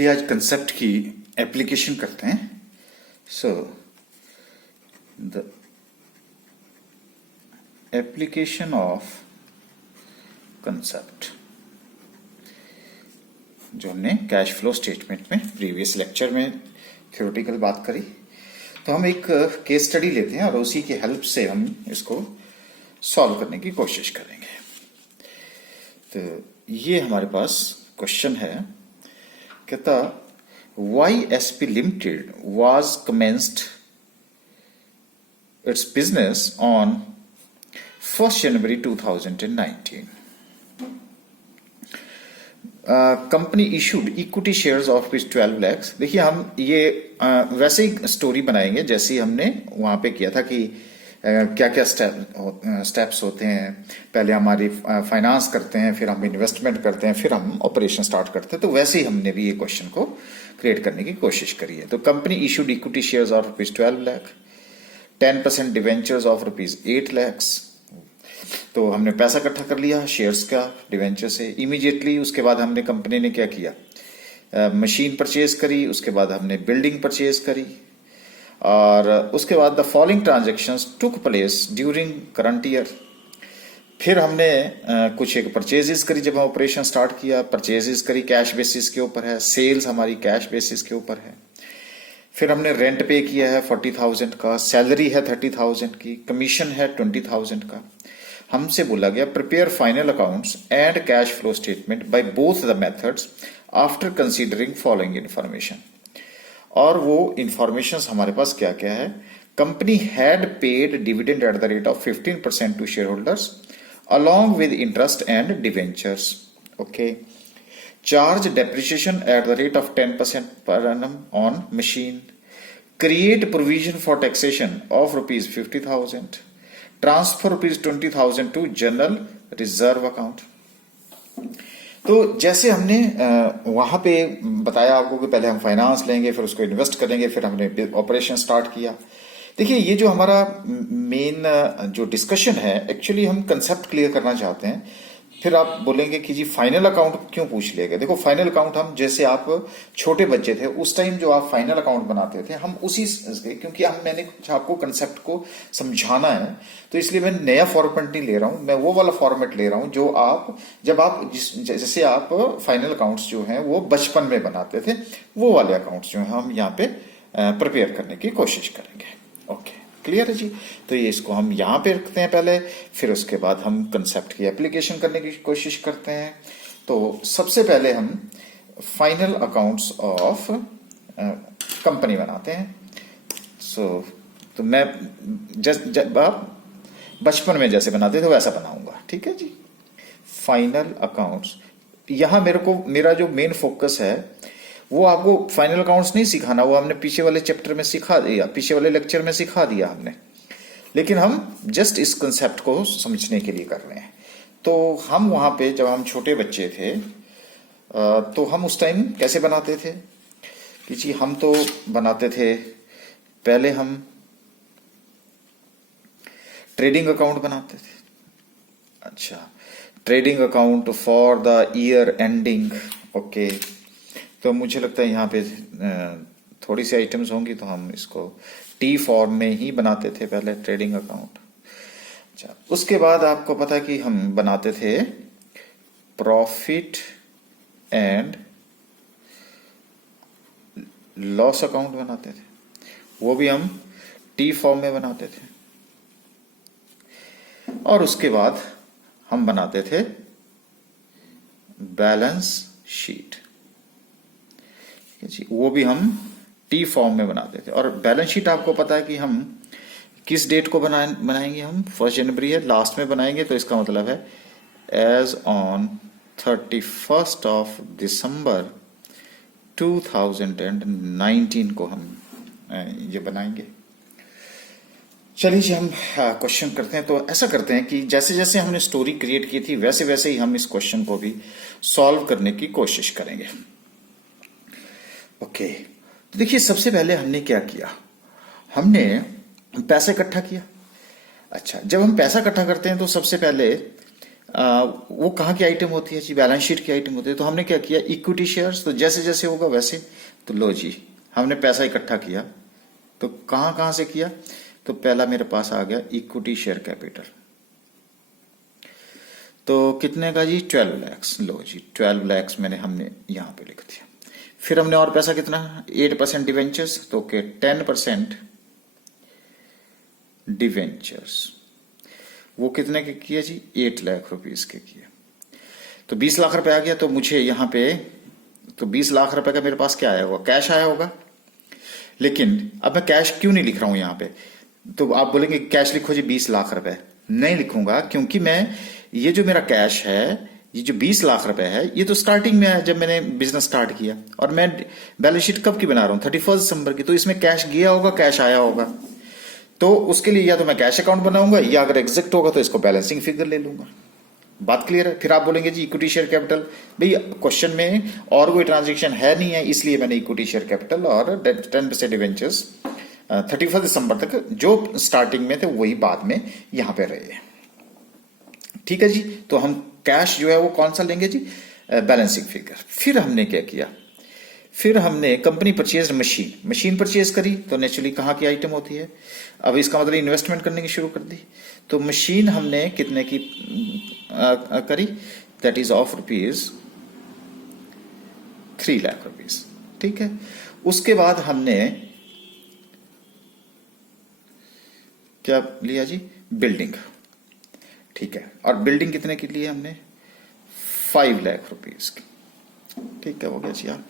चलिए आज कंसेप्ट की एप्लीकेशन करते हैं। So the application of concept जो हमने कैश फ्लो स्टेटमेंट में प्रीवियस लेक्चर में थ्योरेटिकल बात करी, तो हम एक केस स्टडी लेते हैं और उसी की हेल्प से हम इसको सॉल्व करने की कोशिश करेंगे। तो ये हमारे पास क्वेश्चन है, कहता YSP Limited was commenced its business on 1st January 2019. Company issued equity shares of rupees 12 lakhs। देखिए हम ये वैसे ही स्टोरी बनाएंगे जैसे हमने वहां पे किया था कि क्या क्या स्टेप्स होते हैं। पहले हमारी फाइनेंस करते हैं, फिर हम इन्वेस्टमेंट करते हैं, फिर हम ऑपरेशन स्टार्ट करते हैं। तो वैसे ही हमने भी ये क्वेश्चन को क्रिएट करने की कोशिश करी है। तो company issued equity shares of rupees 12 lakh, 10% debentures of rupees 8 lakhs। तो हमने पैसा इकट्ठा कर लिया शेयर्स का डिवेंचर से। इमीडिएटली उसके बाद हमने कंपनी ने क्या किया, मशीन परचेज करी, उसके बाद हमने बिल्डिंग परचेज करी, और उसके बाद the following transactions took place during current year. फिर हमने कुछ एक परचेजेस करी जब हम ऑपरेशन स्टार्ट किया। परचेजेस करी कैश बेसिस के ऊपर है, सेल्स हमारी कैश बेसिस के ऊपर है। फिर हमने रेंट पे किया है 40,000 का, सैलरी है 30,000 की, कमीशन है 20,000 का। हमसे बोला गया prepare final accounts and cash flow statement by both the methods after considering following information. और वो इंफॉर्मेशन हमारे पास क्या क्या है। Company had paid dividend at the rate of 15% to shareholders along with interest and debentures. Okay. Charge depreciation at the rate of 10% per annum on machine. Create provision for taxation of rupees 50,000. Transfer rupees 20,000 to general reserve account. तो जैसे हमने वहां पे बताया आपको कि पहले हम फाइनेंस लेंगे, फिर उसको इन्वेस्ट करेंगे, फिर हमने ऑपरेशन स्टार्ट किया। देखिए ये जो हमारा मेन जो डिस्कशन है, एक्चुअली हम कंसेप्ट क्लियर करना चाहते हैं। फिर आप बोलेंगे कि जी फाइनल अकाउंट क्यों पूछ लिया गया। देखो फाइनल अकाउंट हम जैसे आप छोटे बच्चे थे उस टाइम जो आप फाइनल अकाउंट बनाते थे, हम उसी क्योंकि मैंने आपको कंसेप्ट को समझाना है, तो इसलिए मैं नया फॉर्मेट नहीं ले रहा हूं, मैं वो वाला फॉर्मेट ले रहा हूं जो आप जब आप जैसे आप फाइनल अकाउंट्स जो हैं वो बचपन में बनाते थे, वो वाले अकाउंट्स जो हैं हम यहाँ पे प्रिपेयर करने की कोशिश करेंगे। ओके, क्लियर है जी। तो ये इसको हम यहां पे रखते हैं पहले, फिर उसके बाद हम कंसेप्ट की एप्लीकेशन करने की कोशिश करते हैं। तो सबसे पहले हम फाइनल अकाउंट्स ऑफ कंपनी बनाते हैं। तो मैं जब आप बचपन में जैसे बनाते थे वैसा बनाऊंगा, ठीक है जी। फाइनल अकाउंट्स, यहां मेरा जो मेन फोकस है वो आपको फाइनल अकाउंट्स नहीं सिखाना, वो हमने पीछे वाले चैप्टर में सिखा दिया, पीछे वाले लेक्चर में सिखा दिया हमने, लेकिन हम जस्ट इस कंसेप्ट को समझने के लिए कर रहे हैं। तो हम वहां पे जब हम छोटे बच्चे थे तो हम उस टाइम कैसे बनाते थे कि जी हम तो बनाते थे, पहले हम ट्रेडिंग अकाउंट बनाते थे। अच्छा, trading account for the year ending. Okay, तो मुझे लगता है यहाँ पे थोड़ी सी आइटम्स होंगी, तो हम इसको टी फॉर्म में ही बनाते थे पहले ट्रेडिंग अकाउंट। अच्छा, उसके बाद आपको पता है कि हम बनाते थे प्रॉफिट एंड लॉस अकाउंट बनाते थे, वो भी हम टी फॉर्म में बनाते थे। और उसके बाद हम बनाते थे बैलेंस शीट जी, वो भी हम टी फॉर्म में बनाते थे। और बैलेंस शीट आपको पता है कि हम किस डेट को बनाएंगे, हम 1 जनवरी है लास्ट में बनाएंगे, तो इसका मतलब है as on 31st of December 2019 को हम ये बनाएंगे। चलिए जी, हम क्वेश्चन करते हैं। तो ऐसा करते हैं कि जैसे जैसे हमने स्टोरी क्रिएट की थी वैसे वैसे ही हम इस क्वेश्चन को भी सॉल्व करने की कोशिश करेंगे। ओके, तो देखिए सबसे पहले हमने क्या किया, हमने पैसा इकट्ठा किया। अच्छा, जब हम पैसा इकट्ठा करते हैं तो सबसे पहले वो कहाँ की आइटम होती है जी, बैलेंस शीट की आइटम होती है। तो हमने क्या किया, इक्विटी शेयर्स, तो जैसे जैसे होगा वैसे। तो लो जी, हमने पैसा इकट्ठा किया। तो कहाँ कहाँ से किया, तो पहला मेरे पास आ गया इक्विटी शेयर कैपिटल। तो कितने का जी, 12 लैक्स। लो जी 12 लैक्स मैंने हमने यहाँ पे लिख दिया। फिर हमने और पैसा कितना, 8% डिवेंचर्स, तो के 10% डिवेंचर्स, वो कितने के किए जी, 8 लाख रुपीस के किए। तो 20 लाख रुपए आ गया। तो मुझे यहाँ पे, तो 20 लाख रुपए का मेरे पास क्या आया होगा, कैश आया होगा। लेकिन अब मैं कैश क्यों नहीं लिख रहा हूं यहाँ पे, तो आप बोलेंगे कैश लिखो जी 20 लाख रुपए। नहीं लिखूंगा, क्योंकि मैं, ये जो मेरा कैश है, ये जो 20 लाख रुपए है, ये तो स्टार्टिंग में है जब मैंने बिजनेस स्टार्ट किया, और मैं बैलेंस शीट कब की बना रहा हूँ, 31 दिसंबर की। तो इसमें कैश गया होगा, कैश आया होगा। तो उसके लिए या तो मैं कैश अकाउंट बनाऊंगा, या अगर एग्जिट होगा तो इसको बैलेंसिंग फिगर ले लूंगा। बात क्लियर है। फिर आप बोलेंगे जी इक्विटी शेयर कैपिटल, भाई क्वेश्चन में और कोई ट्रांजेक्शन है नहीं है, इसलिए मैंने इक्विटी शेयर कैपिटल और 10% डिवेंचर्स 31 दिसंबर तक जो स्टार्टिंग में थे वही बाद में यहां पे रहे। ठीक है जी। तो हम कैश जो है वो कौन सा लेंगे जी, बैलेंसिंग फिगर। फिर हमने क्या किया, फिर हमने कंपनी परचेज मशीन परचेज करी। तो नेचुरली कहाँ की आइटम होती है, अब इसका मतलब इन्वेस्टमेंट करने की शुरू कर दी। तो मशीन हमने कितने की करी, that is of rupees 3 lakh rupees. ठीक है। उसके बाद हमने क्या लिया जी, बिल्डिंग। ठीक है। और बिल्डिंग कितने की ली हमने, 5 लाख रुपीज की। ठीक है, हो गया जी। आप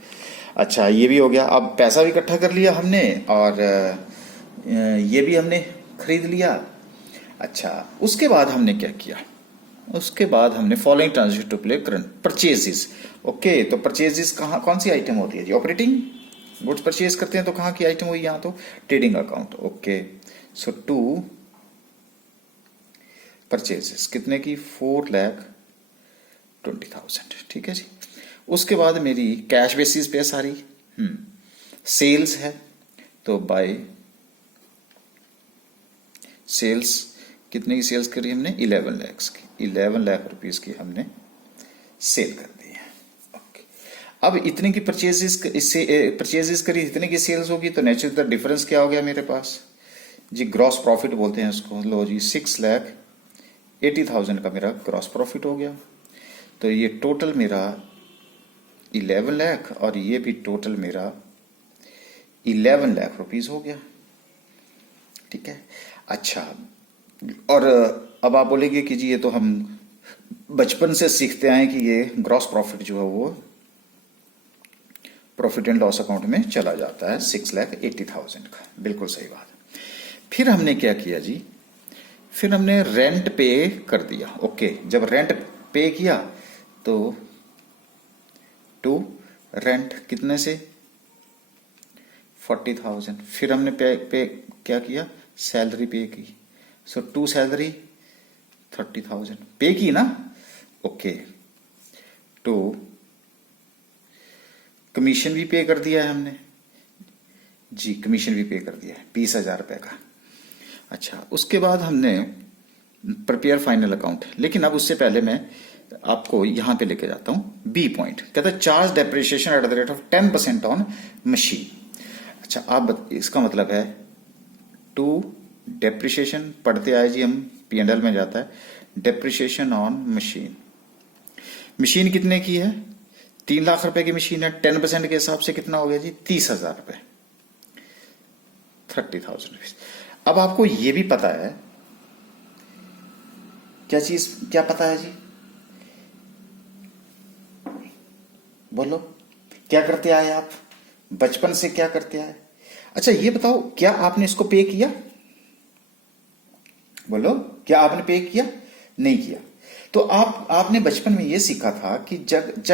अच्छा, ये भी हो गया। अब पैसा भी इकट्ठा कर लिया हमने, और ये भी हमने खरीद लिया। अच्छा, उसके बाद हमने क्या किया, उसके बाद हमने following transaction to play current purchases. Okay, तो परचेजेस कहाँ, कौन सी आइटम होती है जी, ऑपरेटिंग गुड्स परचेज करते हैं तो कहाँ की आइटम हुई, यहाँ तो trading account. Okay, so to purchases कितने की, 4,20,000। ठीक है जी। उसके बाद मेरी कैश बेसिस पे सारी सेल्स है, तो बाय सेल्स कितने की सेल्स करी हमने, 11 लैक्स की, 11 लाख रुपीस की हमने सेल कर दी है। ओके, अब इतने की परचेजेस करी, इतने की सेल्स होगी, तो नेचुरल डिफरेंस क्या हो गया मेरे पास जी, ग्रॉस प्रॉफिट बोलते हैं उसको। लो जी 6,80,000 का मेरा ग्रॉस प्रॉफिट हो गया। तो ये टोटल मेरा 11 लाख, और ये भी टोटल मेरा 11 लाख रुपीस हो गया। ठीक है। अच्छा, और अब आप बोलेंगे कि जी ये तो हम बचपन से सीखते आए कि ये ग्रॉस प्रॉफिट जो है वो प्रॉफिट एंड लॉस अकाउंट में चला जाता है 6,80,000 का। बिल्कुल सही बात। फिर हमने क्या किया जी, फिर हमने रेंट पे कर दिया। ओके, जब रेंट पे किया तो टू रेंट कितने से, 40,000। फिर हमने पे क्या किया, सैलरी पे की। सो टू सैलरी 30,000 पे की ना। ओके, टू कमीशन भी पे कर दिया है हमने जी, कमीशन भी पे कर दिया है 20,000 रुपए का। अच्छा, उसके बाद हमने प्रिपेयर फाइनल अकाउंट। लेकिन अब उससे पहले मैं आपको यहां पे लेके जाता हूं बी पॉइंट, कहता है charge depreciation at the rate of 10% on machine. अच्छा, आप इसका मतलब है टू डेप्रिसिएशन पढ़ते आए जी हम, P&L में जाता है डेप्रिसिएशन ऑन मशीन। मशीन कितने की है, 3 लाख रुपए की मशीन है, 10% के हिसाब से कितना हो गया जी, 30,000 रुपए, 30,000 रुपीज। अब आपको यह भी पता है, क्या चीज, क्या पता है जी, बोलो, क्या करते आए आप बचपन से, क्या करते आए। अच्छा, ये बताओ, क्या आपने इसको पे किया, बोलो, क्या आपने पे किया, नहीं किया। तो आपने बचपन में यह सीखा था कि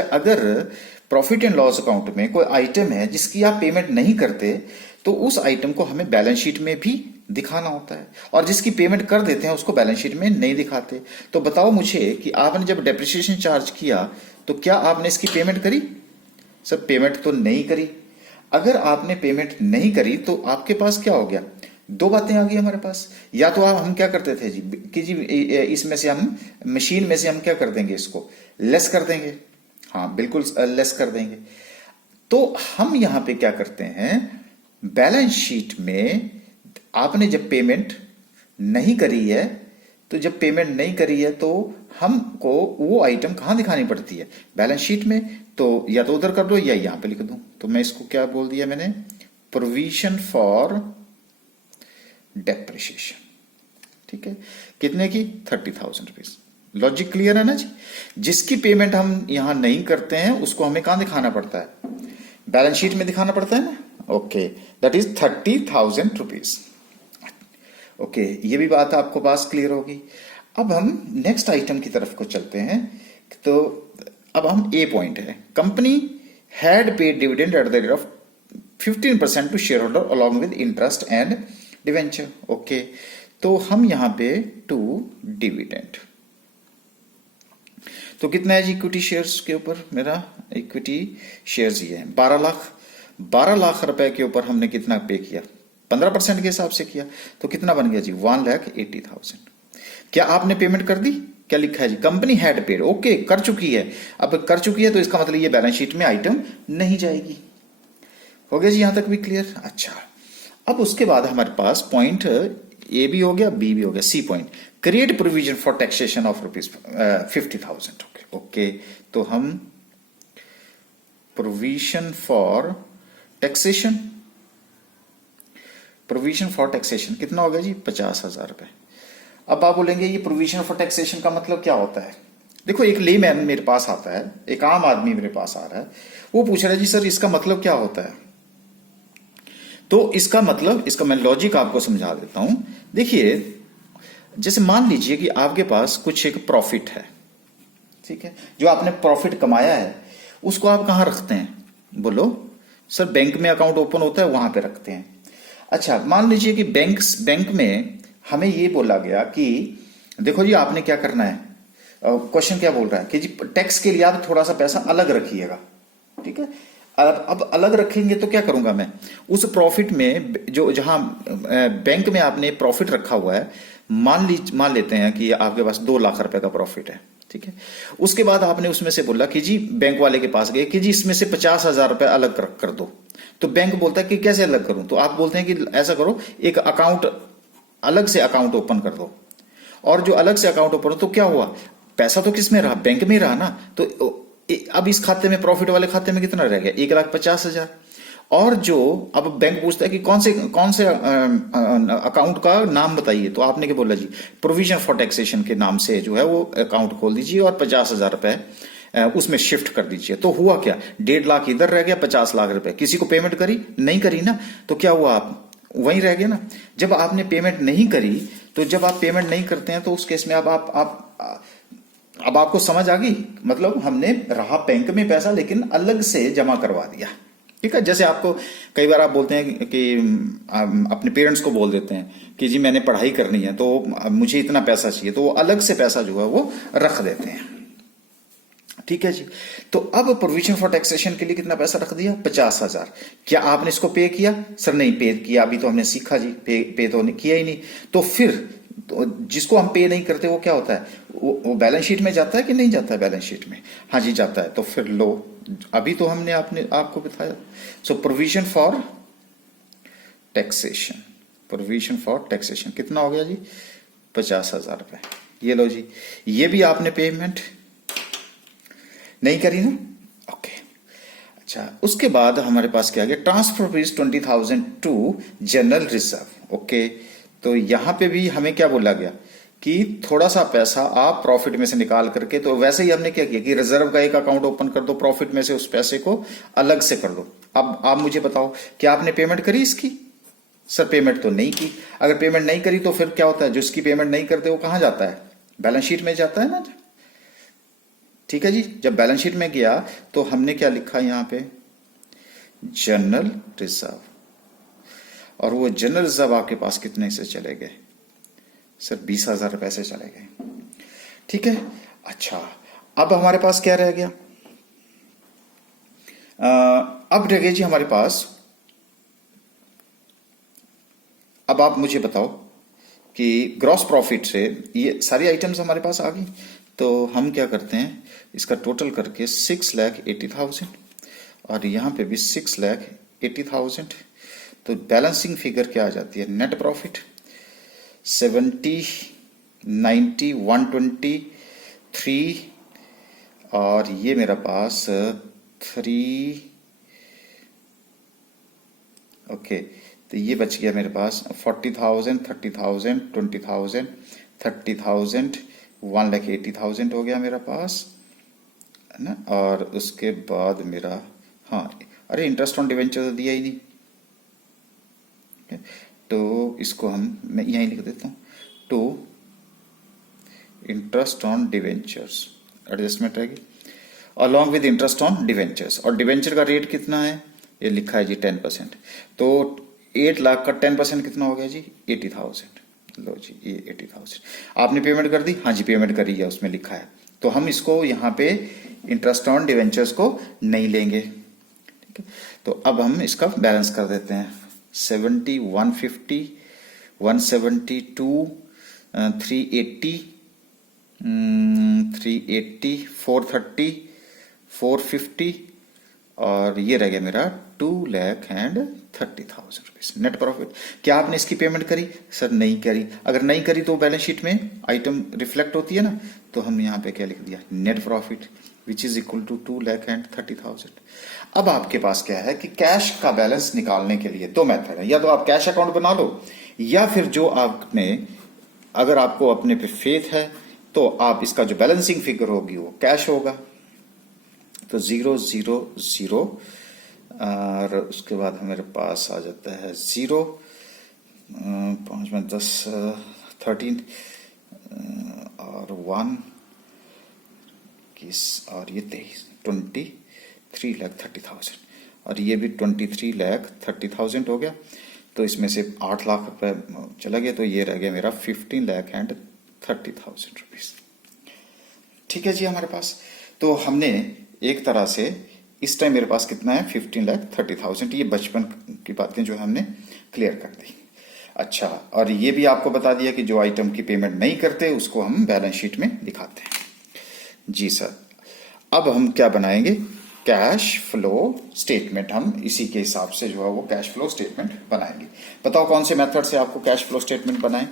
अगर प्रॉफिट एंड लॉस अकाउंट में कोई आइटम है जिसकी आप पेमेंट नहीं करते, तो उस आइटम को हमें बैलेंस शीट में भी दिखाना होता है, और जिसकी पेमेंट कर देते हैं उसको बैलेंस शीट में नहीं दिखाते। तो बताओ मुझे कि आपने जब डेप्रिसिएशन चार्ज किया तो क्या आपने इसकी पेमेंट करी, सब पेमेंट तो नहीं करी। अगर आपने पेमेंट नहीं करी तो आपके पास क्या हो गया, दो बातें आ गई हमारे पास। या तो हम क्या करते थे जी कि जी इसमें से हम मशीन में से हम क्या कर देंगे, इसको लेस कर देंगे। हाँ बिल्कुल लेस कर देंगे। तो हम यहां पे क्या करते हैं, बैलेंस शीट में आपने जब पेमेंट नहीं करी है, तो जब पेमेंट नहीं करी है तो हमको वो आइटम कहां दिखानी पड़ती है, बैलेंस शीट में। तो या तो उधर कर दो या यहां पे लिख दो। तो मैं इसको क्या बोल दिया मैंने, प्रोविजन फॉर डेप्रिसिएशन। ठीक है, कितने की, 30,000 रुपीज। लॉजिक क्लियर है ना जी। जिसकी पेमेंट हम यहां नहीं करते हैं उसको हमें कहां दिखाना पड़ता है, बैलेंस शीट में दिखाना पड़ता है ना। Okay, that is 30,000 rupees. Okay, ये भी बात आपको पास क्लियर होगी। अब हम नेक्स्ट आइटम की तरफ को चलते हैं। तो अब हम ए पॉइंट है, company had paid dividend at the rate of 15% to shareholder along with interest and debenture. Okay, तो हम यहां पे टू डिविडेंड, तो कितना है जी इक्विटी शेयर्स के ऊपर, मेरा इक्विटी शेयर्स ये है 12 लाख रुपए के ऊपर हमने कितना पे किया, 15% के हिसाब से किया। तो कितना बन गया जी, 1,80,000। क्या आपने पेमेंट कर दी, क्या लिखा है जी, कंपनी हैड पेड। ओके, कर चुकी है। अब कर चुकी है तो इसका मतलब ये बैलेंस शीट में आइटम नहीं जाएगी। हो गया जी, यहां तक भी क्लियर। अच्छा, अब उसके बाद हमारे पास पॉइंट ए भी हो गया, बी भी हो गया, C point, create provision for taxation of ₹50,000। Okay, तो हम provision for taxation, provision for taxation कितना हो गया जी, 50,000 रुपए। अब आप बोलेंगे ये प्रोविजन फॉर टैक्सेशन का मतलब क्या होता है। देखो, एक लेमैन मेरे पास आता है, एक आम आदमी मेरे पास आ रहा है, वो पूछ रहा है जी सर इसका मतलब क्या होता है। तो इसका मतलब, इसका मैं लॉजिक आपको समझा देता हूं। देखिए, जैसे मान लीजिए कि आपके पास कुछ एक प्रॉफिट है, ठीक है, जो आपने प्रॉफिट कमाया है उसको आप कहां रखते हैं, बोलो सर बैंक में अकाउंट ओपन होता है वहां पे रखते हैं। अच्छा, मान लीजिए कि बैंक में हमें ये बोला गया कि देखो जी आपने क्या करना है, क्वेश्चन क्या बोल रहा है कि जी टैक्स के लिए आप थोड़ा सा पैसा अलग रखिएगा। ठीक है, अब अलग रखेंगे तो क्या करूंगा मैं, उस प्रॉफिट में जो जहां बैंक में आपने प्रॉफिट रखा हुआ है, मान लेते हैं कि आपके पास 2 लाख रुपए का प्रॉफिट है। ठीक है, उसके बाद आपने उसमें से बोला कि जी बैंक वाले के पास गए कि जी इसमें से 50,000 रुपए अलग कर दो। तो बैंक बोलता है कि कैसे अलग करूं, तो आप बोलते हैं कि ऐसा करो, एक अकाउंट अलग से अकाउंट ओपन कर दो। और जो अलग से अकाउंट ओपन हो तो क्या हुआ, पैसा तो किस में रहा, बैंक में रहा ना। तो अब इस खाते में, प्रॉफिट वाले खाते में कितना रह गया, 1,50,000। और जो अब बैंक पूछता है कि कौन से अकाउंट का नाम बताइए, तो आपने क्या बोला जी, प्रोविजन फॉर टैक्सेशन के नाम से जो है वो अकाउंट खोल दीजिए और 50,000 रुपए उसमें शिफ्ट कर दीजिए। तो हुआ क्या, 1.5 लाख इधर रह गया, 50 लाख रुपए किसी को पेमेंट करी नहीं करी ना, तो क्या हुआ, आप वहीं रह गए ना। जब आपने पेमेंट नहीं करी, तो जब आप पेमेंट नहीं करते हैं तो उस केस में अब आपको समझ आ गई, मतलब हमने रहा बैंक में पैसा लेकिन अलग से जमा करवा दिया। ठीक है, जैसे आपको कई बार आप बोलते हैं कि अपने पेरेंट्स को बोल देते हैं कि जी मैंने पढ़ाई करनी है तो मुझे इतना पैसा चाहिए, तो वो अलग से पैसा जो है वो रख देते हैं। ठीक है जी, तो अब प्रोविजन फॉर टैक्सेशन के लिए कितना पैसा रख दिया, 50,000। क्या आपने इसको पे किया, सर नहीं पे किया, अभी तो हमने सीखा जी, पे तो किया ही नहीं। तो फिर तो जिसको हम पे नहीं करते वो क्या होता है, वो बैलेंस शीट में जाता है कि नहीं जाता है, बैलेंस शीट में, हाँ जी जाता है। तो फिर लो, अभी तो हमने आपको बताया। So provision for taxation, provision for taxation कितना हो गया जी, 50,000 रुपए। ये लो जी, ये भी आपने पेमेंट नहीं करी ना। ओके, अच्छा, उसके बाद हमारे पास क्या आ गया, transfer fees 20,000 to general reserve. Okay, तो यहां पे भी हमें क्या बोला गया कि थोड़ा सा पैसा आप प्रॉफिट में से निकाल करके, तो वैसे ही हमने क्या किया कि रिजर्व का एक अकाउंट ओपन कर दो, प्रॉफिट में से उस पैसे को अलग से कर दो। अब आप मुझे बताओ, क्या आपने पेमेंट करी इसकी, सर पेमेंट तो नहीं की। अगर पेमेंट नहीं करी तो फिर क्या होता है, जिसकी पेमेंट नहीं करते वो कहां जाता है, बैलेंस शीट में जाता है ना। ठीक है जी, जब बैलेंस शीट में गया तो हमने क्या लिखा यहां पे, जनरल रिजर्व। और वो जनरल रिजर्व आपके पास कितने से चले गए, सर 20,000 रुपए से चले गए। ठीक है, अच्छा, अब हमारे पास क्या रह गया, अब रह गए जी हमारे पास अब आप मुझे बताओ कि ग्रॉस प्रॉफिट से ये सारी आइटम्स हमारे पास आ गई, तो हम क्या करते हैं, इसका टोटल करके 6,80,000 और यहाँ पे भी 6,80,000, तो बैलेंसिंग फिगर क्या आ जाती है, नेट प्रॉफिट 70, 90, 123 और ये मेरा पास 3, ओके, तो ये बच गया मेरे पास 40,000, 30,000, 20,000, 30,000, 1,80,000 हो गया मेरा पास, है ना। और उसके बाद मेरा, हाँ, अरे इंटरेस्ट ऑन डिवेंचर तो दिया ही नहीं, तो इसको मैं यहीं लिख देता हूँ, to interest on debentures adjustment रहेगी along with interest on debentures. और डिवेंचर का रेट कितना है, ये लिखा है जी 10%, तो 8 लाख का 10% कितना हो गया जी 80,000। लो जी ये 80,000 आपने पेमेंट कर दी, हाँ जी पेमेंट करी है, उसमें लिखा है, तो हम इसको यहाँ पे इंटरेस्ट ऑन डिवेंचर्स को नहीं लेंगे, ठीक है। तो अब हम इसका बैलेंस कर देते हैं, 70, 150, 172, 380, 430, 450 और ये रह गया मेरा 2,30,000 रुपीज नेट प्रॉफिट। क्या आपने इसकी पेमेंट करी, सर नहीं करी। अगर नहीं करी तो बैलेंस शीट में आइटम रिफ्लेक्ट होती है ना, तो हम यहाँ पे क्या लिख दिया, net profit which is equal to 2,30,000। अब आपके पास क्या है कि कैश का बैलेंस निकालने के लिए दो मेथड है, या तो आप कैश अकाउंट बना लो, या फिर जो आपने, अगर आपको अपने पे फेथ है तो आप इसका जो बैलेंसिंग फिगर होगी वो कैश होगा, तो 0, 0, 0 और उसके बाद हमारे पास आ जाता है 0, 5 में 10, 13 और 1 और ये 23, 23,30,000 और ये भी 23,30,000 हो गया, तो इसमें से 8 लाख रुपए चला गया, तो ये रह गया मेरा 15,30,000 रुपीज। ठीक है जी हमारे पास, तो हमने एक तरह से इस टाइम मेरे पास कितना है 15,30,000, ये बचपन की बातें जो हमने क्लियर कर दी। अच्छा, और ये भी आपको बता दिया कि जो आइटम की पेमेंट नहीं करते उसको हम बैलेंस शीट में दिखाते हैं। जी सर, अब हम क्या बनाएंगे, कैश फ्लो स्टेटमेंट, हम इसी के हिसाब से जो है वो कैश फ्लो स्टेटमेंट बनाएंगे। बताओ कौन से मेथड से आपको कैश फ्लो स्टेटमेंट बनाएं।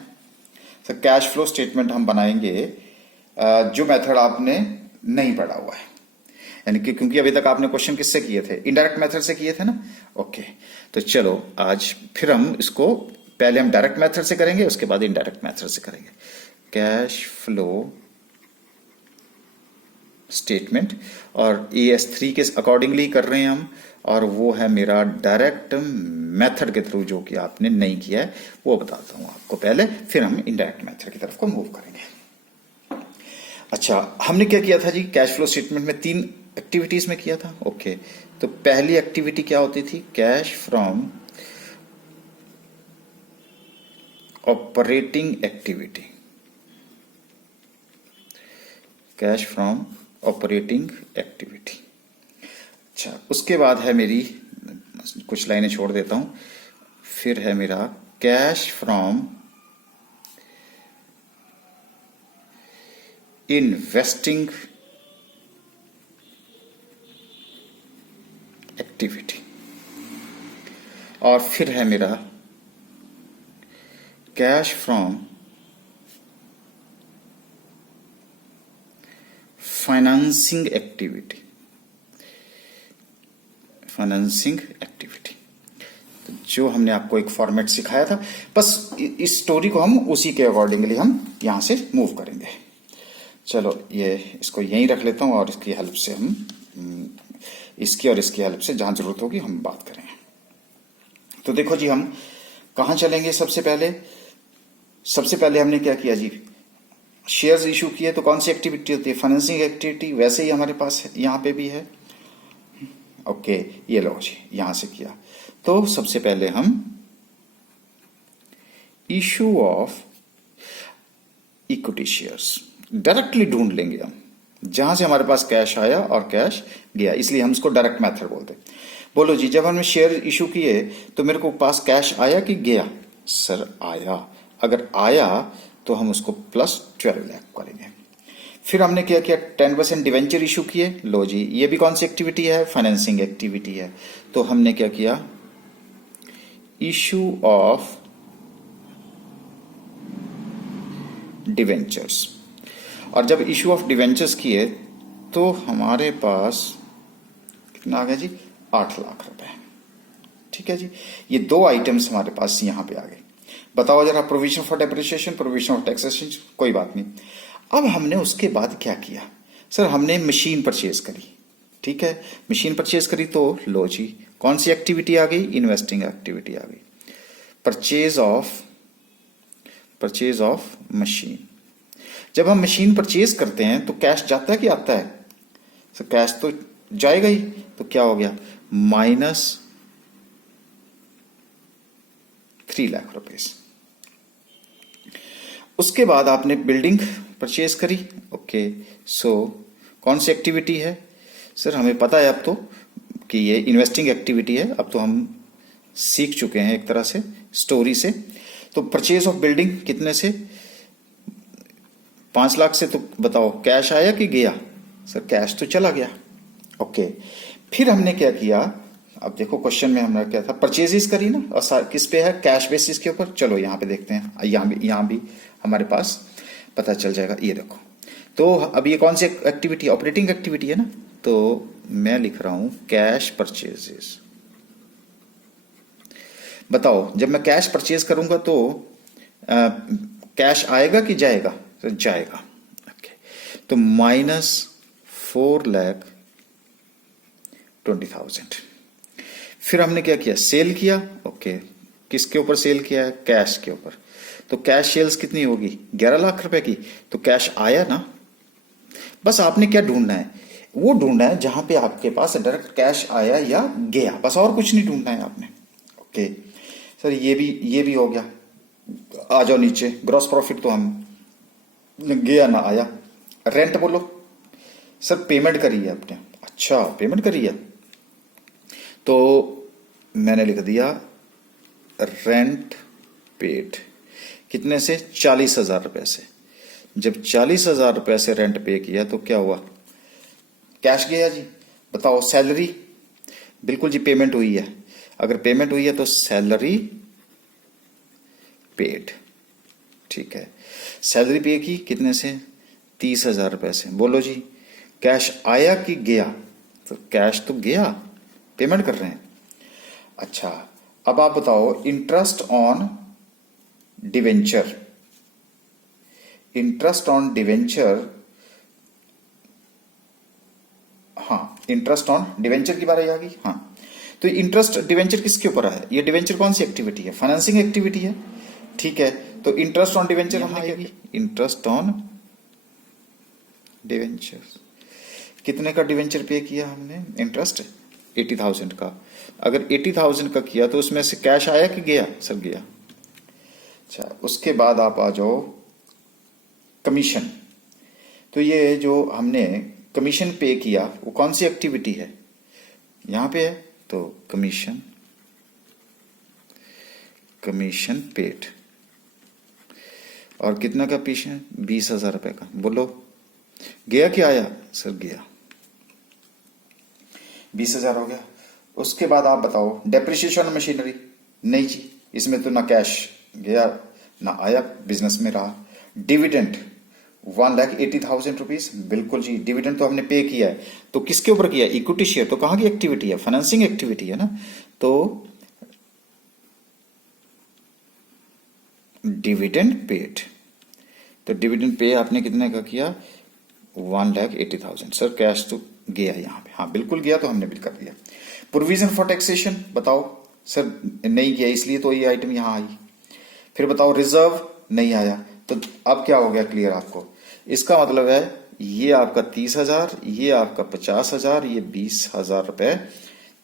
सर कैश फ्लो स्टेटमेंट हम बनाएंगे जो मेथड आपने नहीं पढ़ा हुआ है, यानी कि क्योंकि अभी तक आपने क्वेश्चन किससे किए थे, इनडायरेक्ट मेथड से किए थे ना। ओके, तो चलो आज फिर हम इसको पहले हम डायरेक्ट मेथड से करेंगे, उसके बाद इनडायरेक्ट मेथड से करेंगे। कैश फ्लो स्टेटमेंट और AS3 के अकॉर्डिंगली कर रहे हैं हम, और वो है मेरा डायरेक्ट मेथड के थ्रू, जो कि आपने नहीं किया है वो बताता हूं आपको पहले, फिर हम इनडायरेक्ट मेथड की तरफ को मूव करेंगे। अच्छा, हमने क्या किया था जी, कैश फ्लो स्टेटमेंट में 3 एक्टिविटीज में किया था। ओके, तो पहली एक्टिविटी क्या होती थी, cash from operating activity, cash from operating activity. अच्छा, उसके बाद है मेरी, कुछ लाइनें छोड़ देता हूं, फिर है मेरा कैश फ्रॉम इन्वेस्टिंग एक्टिविटी, और फिर है मेरा cash from financing activity, financing activity. तो जो हमने आपको एक फॉर्मेट सिखाया था, बस इस स्टोरी को हम उसी के अकॉर्डिंगली हम यहां से मूव करेंगे। चलो ये इसको यहीं रख लेता हूं, और इसकी हेल्प से हम इसकी और इसकी हेल्प से जहां जरूरत होगी हम बात करेंगे। तो देखो जी, हम कहां चलेंगे। सबसे पहले हमने क्या किया जी, शेयर्स इशू किए, तो कौन सी एक्टिविटी होती है, फाइनेंसिंग एक्टिविटी। वैसे ही हमारे पास यहां पे भी है। ओके, ये लो जी, यहां से किया, तो सबसे पहले हम issue of equity shares directly ढूंढ लेंगे हम, जहां से हमारे पास कैश आया और कैश गया, इसलिए हम इसको डायरेक्ट मेथड बोलते हैं। बोलो जी, जब हमने शेयर इशू किए तो मेरे को पास कैश आया कि गया, सर आया, अगर आया तो हम उसको प्लस 12 लाख करेंगे। फिर हमने क्या किया, 10% डिवेंचर इशू किए। लो जी, ये भी कौन सी एक्टिविटी है, फाइनेंसिंग एक्टिविटी है। तो हमने क्या किया, इशू ऑफ डिवेंचर्स। और जब इशू ऑफ डिवेंचर्स किए तो हमारे पास कितना आ गया जी, 8 लाख रुपए। ठीक है जी, ये दो आइटम्स हमारे पास यहां पे आ गए। बताओ जरा, provision for depreciation, provision of taxation, कोई बात नहीं। अब हमने उसके बाद क्या किया, सर हमने मशीन परचेज करी। ठीक है, मशीन परचेज करी तो लो जी, कौन सी एक्टिविटी आ गई, इन्वेस्टिंग एक्टिविटी आ गई। Purchase of machine. जब हम मशीन परचेज करते हैं तो कैश जाता है कि आता है, सर कैश तो जाएगा ही। तो क्या हो गया, -3 लाख रुपए। उसके बाद आपने बिल्डिंग परचेज करी। ओके, सो कौन सी एक्टिविटी है, सर हमें पता है अब तो कि ये इन्वेस्टिंग एक्टिविटी है। अब तो हम सीख चुके हैं एक तरह से स्टोरी से। तो परचेज ऑफ बिल्डिंग कितने से, 5 लाख से। तो बताओ कैश आया कि गया, सर कैश तो चला गया। ओके, फिर हमने क्या किया, अब देखो क्वेश्चन में हमारा क्या था, परचेजेस करी ना, और किस पे है, कैश बेसिस के ऊपर। चलो यहाँ पे देखते हैं, यहाँ भी हमारे पास पता चल जाएगा। ये देखो, तो अब ये कौन सी एक्टिविटी, ऑपरेटिंग एक्टिविटी है ना। तो मैं लिख रहा हूं कैश परचेजेस। बताओ जब मैं कैश परचेज करूंगा तो कैश आएगा कि जाएगा, तो जाएगा। ओके, तो -4,20,000। फिर हमने क्या किया, सेल किया। ओके, किसके ऊपर सेल किया है, कैश के ऊपर। तो कैश सेल्स कितनी होगी, 11 लाख रुपए की। तो कैश आया ना। बस आपने क्या ढूंढना है, वो ढूंढना है जहां पे आपके पास डायरेक्ट कैश आया या गया, बस और कुछ नहीं ढूंढना है आपने। ओके सर, ये भी हो गया। आ जाओ नीचे, ग्रॉस प्रॉफिट तो हम गया ना आया। रेंट बोलो, सर पेमेंट करी है आपने। अच्छा, पेमेंट करी है, तो मैंने लिख दिया रेंट पेड। कितने से, 40,000 रुपए से। जब 40,000 रुपए से रेंट पे किया तो क्या हुआ, कैश गया जी। बताओ सैलरी, बिल्कुल जी पेमेंट हुई है। अगर पेमेंट हुई है तो सैलरी पेड। ठीक है, सैलरी पे की कितने से, 30,000 रुपए से। बोलो जी कैश आया कि गया, तो कैश तो गया, पेमेंट कर रहे हैं। अच्छा, अब आप बताओ interest on debenture. Interest on debenture, हाँ इंटरेस्ट ऑन डिवेंचर की बारी आ गई। हाँ, तो इंटरेस्ट डिवेंचर किसके ऊपर है, ये डिवेंचर कौन सी एक्टिविटी है, फाइनेंसिंग एक्टिविटी है। ठीक है, तो इंटरेस्ट ऑन डिवेंचर हमने आएगी, इंटरेस्ट ऑन डिवेंचर। कितने का डिवेंचर पे किया हमने, इंटरेस्ट 80,000 का। अगर 80,000 का किया तो उसमें से कैश आया कि गया, सब गया। अच्छा, उसके बाद आप आ जाओ कमीशन। तो ये जो हमने कमीशन पे किया वो कौन सी एक्टिविटी है, यहां पे है। तो कमीशन पेड। और कितना का पीछे, 20,000 रुपए का। बोलो गया कि आया, सर गया, 20,000 हो गया। उसके बाद आप बताओ डेप्रिसिएशन मशीनरी। नहीं जी, इसमें तो ना कैश गया ना आया, बिजनेस में रहा। Dividend 1,80,000 rupees. बिल्कुल जी, डिविडेंड तो हमने पे किया है। तो किसके ऊपर किया, इक्विटी शेयर। तो कहां की एक्टिविटी है, फाइनेंसिंग एक्टिविटी है ना। तो डिविडेंड पेड, तो डिविडेंड पे आपने कितने का किया, 1,80,000। सर कैश तो गया यहाँ पे, हाँ बिल्कुल गया, तो हमने बिल कर दिया। प्रोविजन फॉर टैक्सेशन बताओ, सर नहीं किया इसलिए तो ये आइटम यहाँ आई। फिर बताओ रिजर्व नहीं आया, तो अब क्या हो गया क्लियर आपको। इसका मतलब है ये आपका 30,000, ये आपका 50,000, ये 20,000 रुपए।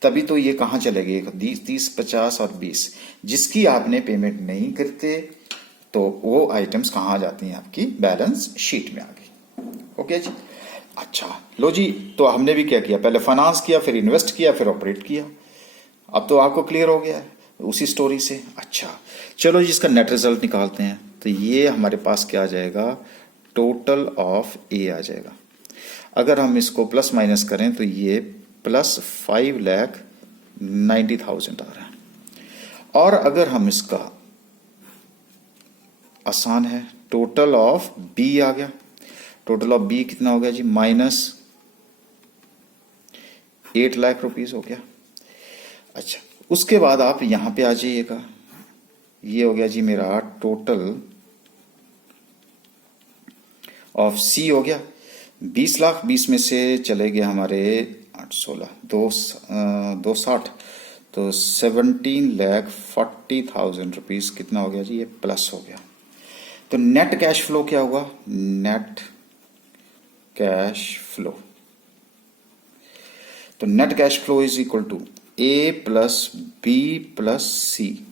तभी तो ये कहां चले गए, 30, 50 और 20। जिसकी आपने पेमेंट नहीं करते तो वो आइटम्स कहां आ जाती हैं, आपकी बैलेंस शीट में आ गई। ओके जी, अच्छा लो जी, तो हमने भी क्या किया, पहले फाइनेंस किया, फिर इन्वेस्ट किया, फिर ऑपरेट किया। अब तो आपको क्लियर हो गया है। उसी स्टोरी से। अच्छा चलो जी, इसका नेट रिजल्ट निकालते हैं। तो ये हमारे पास क्या आ जाएगा, टोटल ऑफ ए आ जाएगा। अगर हम इसको प्लस माइनस करें तो ये प्लस 5,90,000 आ रहा है। और अगर हम इसका, आसान है, टोटल ऑफ बी आ गया। टोटल ऑफ बी कितना हो गया जी, माइनस 8 लाख रुपीस हो गया। अच्छा उसके बाद आप यहां पे आ जाइएगा, ये हो गया जी मेरा टोटल ऑफ सी हो गया 20 लाख। 20 में से चले गए हमारे 816 260, तो 17,40,000 रुपीज कितना हो गया जी, ये प्लस हो गया। तो नेट कैश फ्लो क्या होगा, नेट कैश फ्लो, तो net cash flow is equal to A plus B plus C.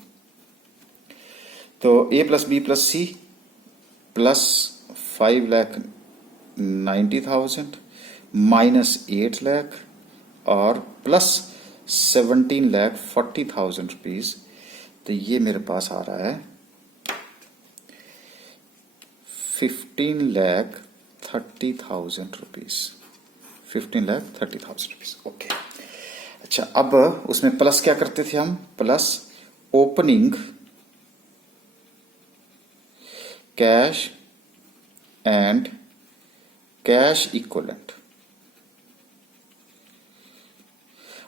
तो A plus B plus C plus 5,90,000 minus 8 lakh और प्लस 17,40,000 रुपीज। तो ये मेरे पास आ रहा है 15,30,000 रुपीज, 15,30,000 रुपीज। ओके अच्छा, अब उसमें प्लस क्या करते थे हम, plus opening cash and cash equivalent.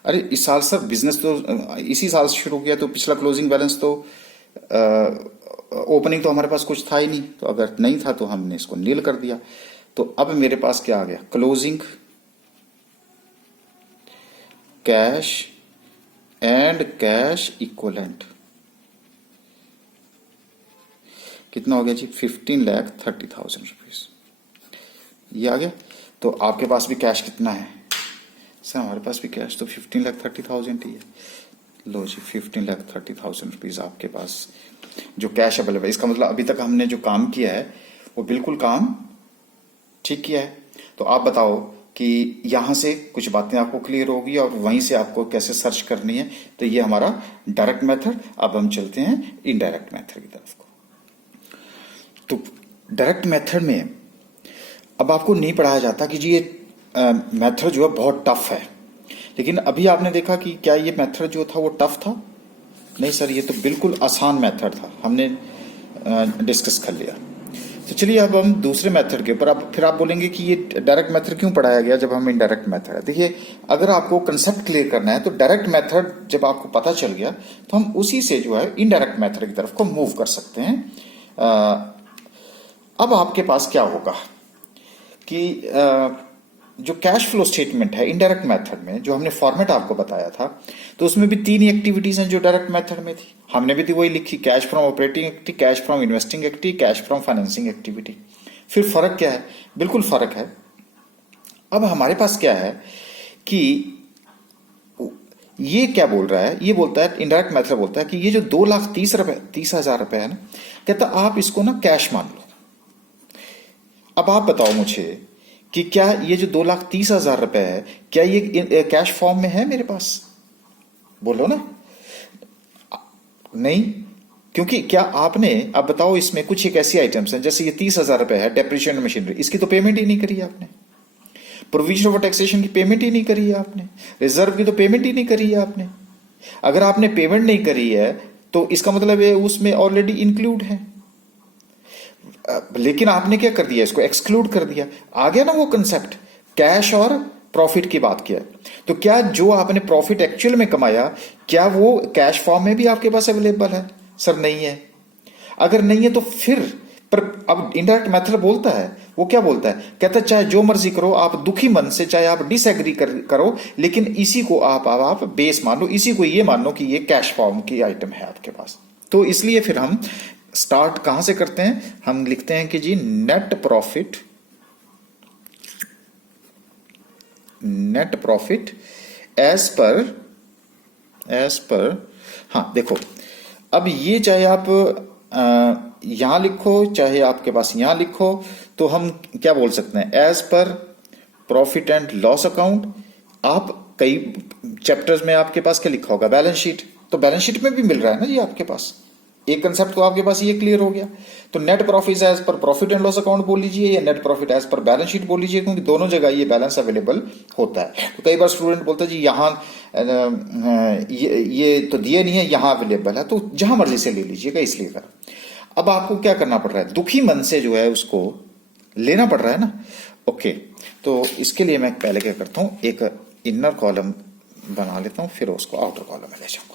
अरे इस साल सर बिजनेस तो इसी साल से शुरू किया, तो पिछला क्लोजिंग बैलेंस तो ओपनिंग तो हमारे पास कुछ था ही नहीं, तो अगर नहीं था तो हमने इसको नील कर दिया। तो अब मेरे पास क्या आ गया, closing cash and cash equivalent कितना हो गया जी, 15,30,000 रुपीज, ये आ गया। तो आपके पास भी कैश कितना है सर, हमारे पास भी कैश तो 15,30,000 ही है। लो जी 15,30,000 रुपीज आपके पास जो कैश अवेलेबल है। इसका मतलब अभी तक हमने जो काम किया है वो बिल्कुल काम ठीक किया है। तो आप बताओ कि यहां से कुछ बातें आपको क्लियर होगी और वहीं से आपको कैसे सर्च करनी है। तो ये हमारा डायरेक्ट मेथड। अब हम चलते हैं इनडायरेक्ट मेथड की तरफ को। तो डायरेक्ट मेथड में अब आपको नहीं पढ़ाया जाता कि जी ये मेथड जो है बहुत टफ है, लेकिन अभी आपने देखा कि क्या ये मेथड जो था वो टफ था, नहीं सर ये तो बिल्कुल आसान मेथड था, हमने डिस्कस कर लिया। तो चलिए अब हम दूसरे मेथड के ऊपर, अब फिर आप बोलेंगे कि ये डायरेक्ट मेथड क्यों पढ़ाया गया जब हम इनडायरेक्ट मेथड है। देखिए अगर आपको कंसेप्ट क्लियर करना है तो डायरेक्ट मेथड जब आपको पता चल गया तो हम उसी से जो है इनडायरेक्ट मेथड की तरफ को मूव कर सकते हैं। अब आपके पास क्या होगा कि जो कैश फ्लो स्टेटमेंट है इनडायरेक्ट मेथड में, जो हमने फॉर्मेट आपको बताया था, तो उसमें भी 3 ही एक्टिविटीज हैं जो डायरेक्ट मेथड में थी। हमने भी वही लिखी, cash from operating activity, cash from investing activity, cash from financing activity. फिर फर्क क्या है, बिल्कुल फर्क है। अब हमारे पास क्या है कि ये क्या बोल रहा है, ये बोलता है इनडायरेक्ट मेथड बोलता है कि ये जो 2,30,000 रुपए है ना, कहता आप इसको ना कैश मान लो। अब आप बताओ मुझे कि क्या ये जो 2,30,000 रुपए है क्या ये कैश फॉर्म में है मेरे पास, बोलो ना। नहीं, क्योंकि क्या आपने, अब बताओ इसमें कुछ एक ऐसी आइटम्स हैं, जैसे ये 30,000 रुपए है डेप्रिसिएशन मशीनरी, इसकी तो पेमेंट ही नहीं करी है आपने, प्रोविजन फॉर टैक्सेशन की पेमेंट ही नहीं करी है आपने, रिजर्व की तो पेमेंट ही नहीं करी है आपने। अगर आपने पेमेंट नहीं करी है तो इसका मतलब है उसमें ऑलरेडी इंक्लूड है, लेकिन आपने क्या कर दिया, इसको एक्सक्लूड कर दिया। आ गया ना वो कंसेप्ट, कैश और प्रॉफिट की बात किया। तो क्या जो आपने प्रॉफिट एक्चुअल में कमाया क्या वो कैश फॉर्म में भी आपके पास अवेलेबल है, सर नहीं है। अगर नहीं है तो फिर पर अब इनडायरेक्ट मेथड बोलता है, वो क्या बोलता है, कहता है चाहे जो मर्जी करो, आप दुखी मन से चाहे आप डिसएग्री करो, लेकिन इसी को आप बेस मान लो, इसी को ये मान लो कि ये कैश फॉर्म की आइटम है आपके पास। तो इसलिए फिर हम स्टार्ट कहां से करते हैं, हम लिखते हैं कि जी नेट प्रॉफिट एज पर हां देखो, अब ये चाहे आप यहां लिखो चाहे आपके पास यहां लिखो, तो हम क्या बोल सकते हैं, as per profit and loss account. आप कई चैप्टर्स में आपके पास क्या लिखा होगा, बैलेंस शीट, तो बैलेंस शीट में भी मिल रहा है ना जी आपके पास। एक कंसेप्ट तो आपके पास ये क्लियर हो गया। तो net profit as per profit and loss account बोल लीजिए या net profit as per balance sheet बोल लीजिए, क्योंकि दोनों जगह ये बैलेंस अवेलेबल होता है। तो कई बार स्टूडेंट बोलता है जी यहाँ ये तो दिए नहीं है, यहाँ अवेलेबल है, तो जहां मर्जी से ले लीजिएगा, इसलिए करा। अब आपको क्या करना पड़ रहा है, दुखी मन से जो है उसको लेना पड़ रहा है ना। ओके, तो इसके लिए मैं पहले क्या करता हूं, एक इनर कॉलम बना लेता हूं, फिर उसको आउटर कॉलम में ले जाऊंगा।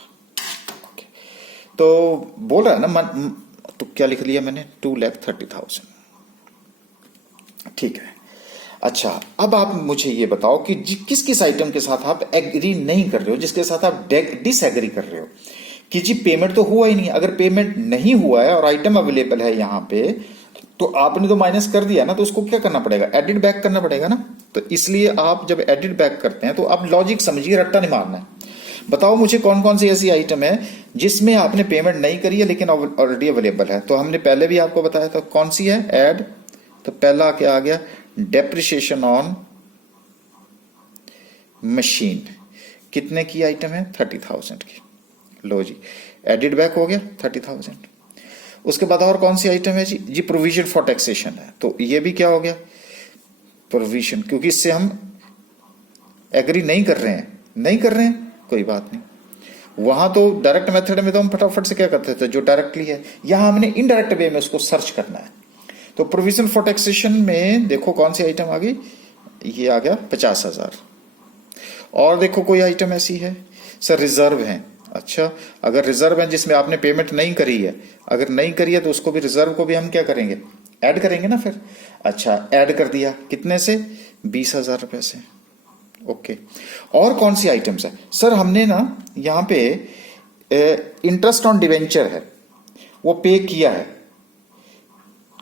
ओके, तो बोल रहा है ना तो क्या लिख लिया मैंने, 2,30,000। ठीक है। अच्छा, अब आप मुझे ये बताओ कि किस किस आइटम के साथ आप एग्री नहीं कर रहे हो, जिसके साथ आप डिसएग्री कर रहे हो कि जी पेमेंट तो हुआ ही नहीं। अगर पेमेंट नहीं हुआ है और आइटम अवेलेबल है यहां पे, तो आपने तो माइनस कर दिया ना, तो उसको क्या करना पड़ेगा, एडिट बैक करना पड़ेगा ना। तो इसलिए आप जब एडिट बैक करते हैं तो आप लॉजिक समझिए, रट्टा नहीं मारना है। बताओ मुझे कौन कौन सी ऐसी आइटम है जिसमें आपने पेमेंट नहीं करी है लेकिन ऑलरेडी अवेलेबल है। तो हमने पहले भी आपको बताया था कौन सी है, ऐड। तो पहला क्या आ गया, डेप्रिसिएशन ऑन मशीन। कितने की आइटम है, 30,000 की। लो जी, एडिट बैक हो गया 30,000। उसके बाद और कौन सी आइटम है जी प्रोविजन फॉर टैक्सेशन है। तो ये भी क्या हो गया, प्रोविजन, क्योंकि इससे हम एग्री नहीं कर रहे हैं, कोई बात नहीं। वहां तो डायरेक्ट मेथड में तो हम फटाफट से क्या करते थे, जो डायरेक्टली है, यहां हमने इनडायरेक्ट वे में उसको सर्च करना है। तो प्रोविजन फॉर टैक्सेशन में देखो कौन सी आइटम आ गई, ये आ गया 50,000। और देखो कोई आइटम ऐसी है सर, रिजर्व है। अच्छा, अगर रिजर्व है जिसमें आपने पेमेंट नहीं करी है, अगर नहीं करी है तो उसको भी, रिजर्व को भी हम क्या करेंगे, ऐड करेंगे ना फिर। अच्छा, ऐड कर दिया, कितने से, 20,000 रुपए से। ओके, और कौन सी आइटम्स है सर, हमने ना यहां पे इंटरेस्ट ऑन डिवेंचर है, वो पे किया है।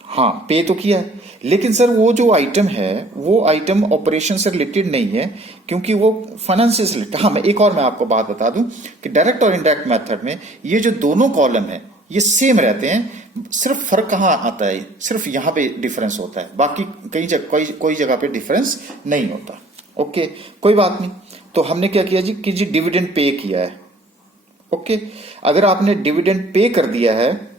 हाँ, पे तो किया है, लेकिन सर वो जो आइटम है वो आइटम ऑपरेशन से रिलेटेड नहीं है, क्योंकि वो फाइनेंस से रिलेटेड। हाँ, मैं आपको बात बता दूं कि डायरेक्ट और इनडायरेक्ट मेथड में ये जो दोनों कॉलम है ये सेम रहते हैं। सिर्फ फर्क कहाँ आता है, सिर्फ यहां पे डिफरेंस होता है, बाकी कोई जगह पे डिफरेंस नहीं होता। ओके, कोई बात नहीं। तो हमने क्या किया जी कि जी डिविडेंड पे किया है। ओके, अगर आपने डिविडेंड पे कर दिया है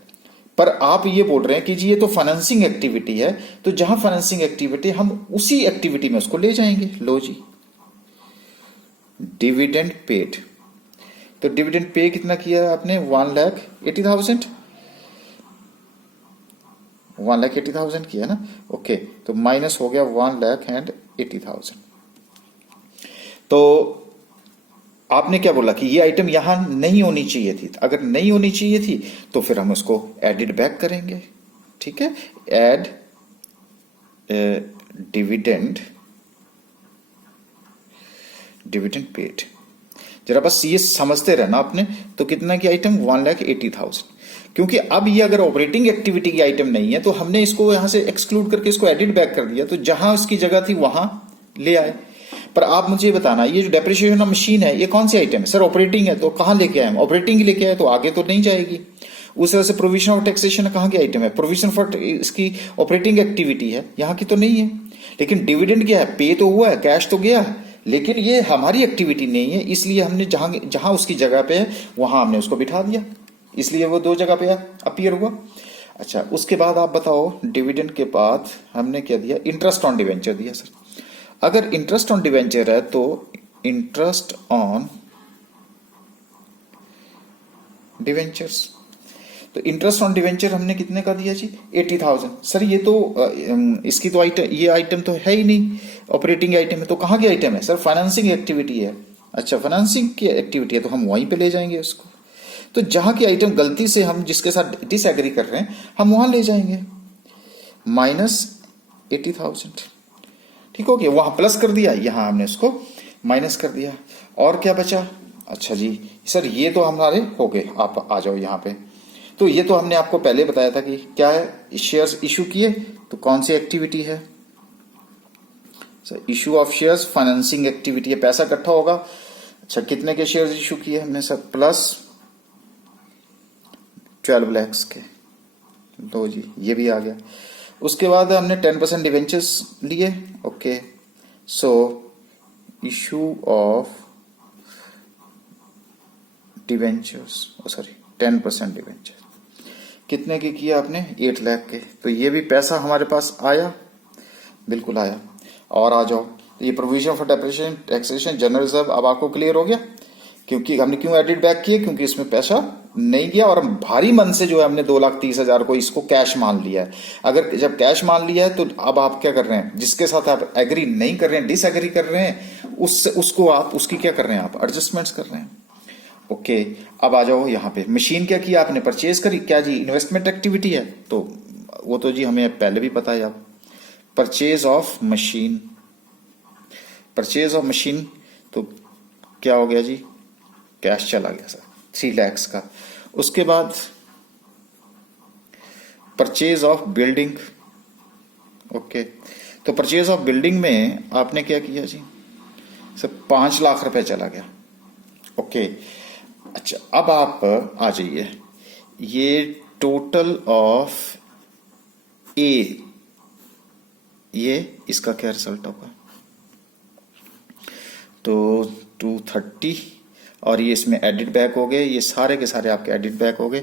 पर आप ये बोल रहे हैं कि जी ये तो फाइनेंसिंग एक्टिविटी है, तो जहां फाइनेंसिंग एक्टिविटी, हम उसी एक्टिविटी में उसको ले जाएंगे। लो जी, डिविडेंड पेड। तो डिविडेंड पे कितना किया है आपने, 1,80,000, 1,80,000 किया ना। ओके, तो माइनस हो गया 1,80,000। तो आपने क्या बोला कि ये आइटम यहां नहीं होनी चाहिए थी। अगर नहीं होनी चाहिए थी तो फिर हम उसको एडिट बैक करेंगे। ठीक है, एड डिविडेंड पेड। जरा बस ये समझते रहना आपने। तो कितना की आइटम, 1,80,000। क्योंकि अब ये अगर ऑपरेटिंग एक्टिविटी की आइटम नहीं है तो हमने इसको यहां से एक्सक्लूड करके इसको एडिट बैक कर दिया, तो जहां उसकी जगह थी वहां ले आए। पर आप मुझे बताना, ये जो डेप्रिसिएशन ऑफ मशीन है ये कौन सी आइटम है सर, ऑपरेटिंग है, तो कहां लेके आए हम, ऑपरेटिंग ही लेके आए, तो आगे तो नहीं जाएगी। उस तरह से प्रोविजन ऑफ टैक्सेशन कहां की आइटम है, प्रोविजन फॉर इसकी ऑपरेटिंग एक्टिविटी है, यहां की तो नहीं है। लेकिन डिविडेंड क्या है, पे तो हुआ है, कैश तो गया, लेकिन ये हमारी एक्टिविटी नहीं है, इसलिए हमने जहां उसकी जगह पे है वहां हमने उसको बिठा दिया, इसलिए वो दो जगह पे अपीयर हुआ। अच्छा, उसके बाद आप बताओ, डिविडेंड के बाद हमने क्या दिया, इंटरेस्ट ऑन डिवेंचर दिया सर। अगर इंटरेस्ट ऑन डिवेंचर है तो इंटरेस्ट ऑन डिवेंचर्स, तो इंटरेस्ट ऑन डिवेंचर हमने कितने का दिया जी, 80,000। सर ये तो इसकी तो आइटम, ये आइटम तो है ही नहीं, ऑपरेटिंग आइटम है, तो कहां की आइटम है सर, फाइनेंसिंग एक्टिविटी है। अच्छा, फाइनेंसिंग की एक्टिविटी है तो हम वहीं पे ले जाएंगे उसको। तो जहां की आइटम गलती से हम जिसके साथ डिसएग्री कर रहे हैं हम वहां ले जाएंगे, -80,000। ठीक हो गया, वहां प्लस कर दिया, यहां हमने उसको माइनस कर दिया। और क्या बचा, अच्छा जी सर ये तो हमारे हो गए, आप आ जाओ यहाँ पे। तो ये तो हमने आपको पहले बताया था कि क्या है, शेयर्स इशू किए, तो कौन सी एक्टिविटी है sir, issue of shares, financing activity है, पैसा इकट्ठा होगा। अच्छा, कितने के शेयर्स इशू किए हमने सर, प्लस 12 lakhs के। लो जी, ये भी आ गया। उसके बाद हमने 10% डिवेंचर्स लिए। Okay, so issue of debentures, sorry 10% debenture, कितने के किया आपने? 8 लाख के। तो ये भी पैसा हमारे पास आया, बिल्कुल आया। और आ जाओ, ये provision for depreciation taxation general reserve अब आपको क्लियर हो गया, क्योंकि हमने क्यों एडिट बैक किए? क्योंकि इसमें पैसा नहीं गया और हम भारी मन से जो है हमने 2,30,000 को इसको कैश मान लिया है। अगर जब कैश मान लिया है तो अब आप क्या कर रहे हैं? जिसके साथ आप एग्री नहीं कर रहे हैं, डिसएग्री कर रहे हैं, उसको आप उसकी क्या कर रहे हैं? आप एडजस्टमेंट्स कर रहे हैं। ओके, अब आ जाओ यहाँ पे, मशीन क्या किया आपने? परचेज करी, क्या जी? इन्वेस्टमेंट एक्टिविटी है, तो वो तो जी हमें पहले भी पता है। आप purchase of machine, purchase of machine, तो क्या हो गया जी? कैश चला गया सर 3 लाख का। उसके बाद परचेज ऑफ बिल्डिंग। ओके, तो परचेज ऑफ बिल्डिंग में आपने क्या किया जी? सर 5 लाख रुपए चला गया। ओके, अच्छा अब आप आ जाइए, ये टोटल ऑफ ए, ये इसका क्या रिजल्ट होगा? तो 230 और ये इसमें एडिट बैक हो गए, ये सारे के सारे आपके एडिट बैक हो गए,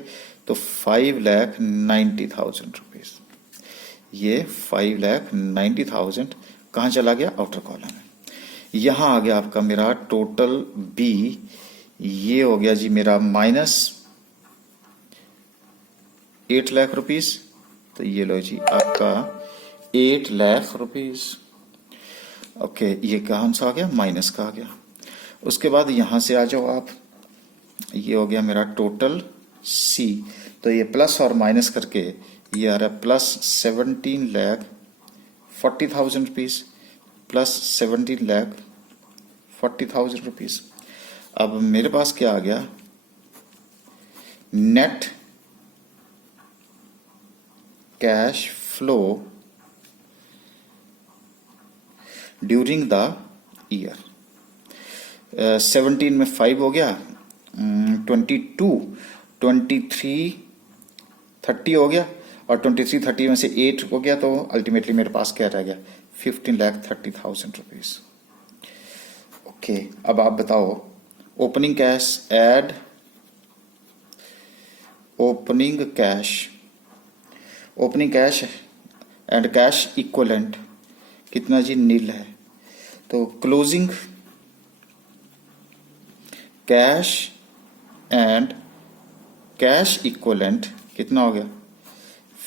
तो 5,90,000 रुपीज। ये 5,90,000 कहाँ चला गया? आउटर कॉलम में। यहां आ गया आपका मेरा टोटल बी, ये हो गया जी मेरा माइनस 8 लाख रुपीज। तो ये लो जी आपका 8 लाख रुपीज। ओके, ये कौन सा आ गया? माइनस का आ गया। उसके बाद यहां से आ जाओ आप, ये हो गया मेरा टोटल सी, तो ये प्लस और माइनस करके ये आ रहा है प्लस 17,40,000 रुपीज, प्लस 17,40,000 रुपीज। अब मेरे पास क्या आ गया? Net cash flow during the year. 17 में 5 हो गया, 22, 23, 30 हो गया, और 23, 30 में से 8 हो गया, तो अल्टीमेटली मेरे पास क्या रह गया? 15,30,000 रुपीज। ओके, अब आप बताओ, opening cash add opening cash and cash equivalent कितना जी? नील है। तो closing cash and cash equivalent कितना हो गया?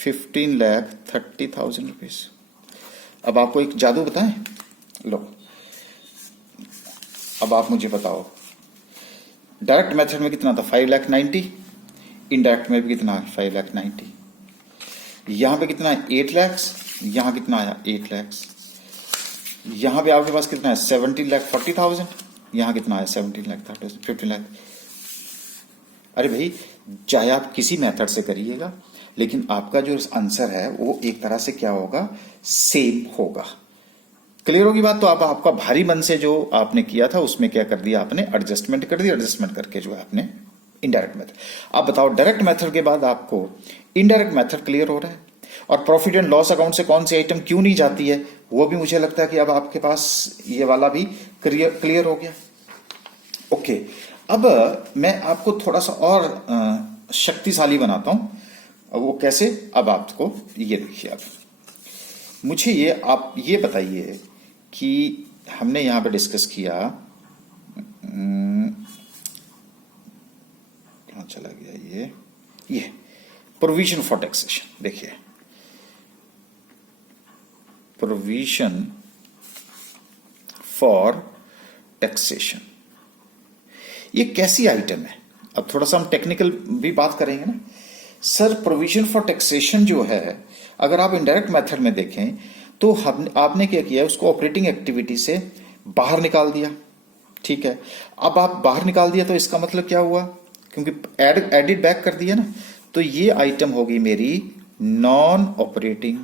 15,30,000 रुपीज। अब आपको एक जादू बताएं, लो अब आप मुझे बताओ, डायरेक्ट मेथड में कितना था? 5,90,000। इनडायरेक्ट में भी कितना है? 5,90,000। यहां पे कितना है? 8 लाख। यहां कितना आया? 8 लाख। यहां पे आपके पास कितना है? 17,40,000। यहां कितना है? 17,30,000, 15 लाख। अरे भाई, चाहे आप किसी मेथड से करिएगा, लेकिन आपका जो आंसर है वो एक तरह से क्या होगा? सेम होगा। क्लियर होगी बात? तो आप आपका भारी मन से जो आपने किया था उसमें क्या कर दिया आपने? एडजस्टमेंट कर दिया। एडजस्टमेंट करके जो है आपने इनडायरेक्ट मेथड। आप बताओ, डायरेक्ट मेथड के बाद आपको इनडायरेक्ट मेथड क्लियर हो रहा है, और प्रॉफिट एंड लॉस अकाउंट से कौन सी आइटम क्यों नहीं जाती है वो भी मुझे लगता है कि अब आपके पास ये वाला भी क्लियर हो गया। ओके, अब मैं आपको थोड़ा सा और शक्तिशाली बनाता हूं। वो कैसे? अब आपको ये देखिए, अब मुझे ये आप ये बताइए कि हमने यहां पे डिस्कस किया, कहां चला गया ये प्रोविजन फॉर टैक्सेशन। देखिए, प्रोविजन फॉर टैक्सेशन ये कैसी आइटम है? अब थोड़ा सा हम टेक्निकल भी बात करेंगे ना सर। प्रोविजन फॉर टैक्सेशन जो है, अगर आप इनडायरेक्ट मेथड में देखें तो आपने क्या किया? उसको ऑपरेटिंग एक्टिविटी से बाहर निकाल दिया। ठीक है, अब आप बाहर निकाल दिया तो इसका मतलब क्या हुआ? क्योंकि एडिट बैक कर दिया ना, तो ये आइटम होगी मेरी नॉन ऑपरेटिंग।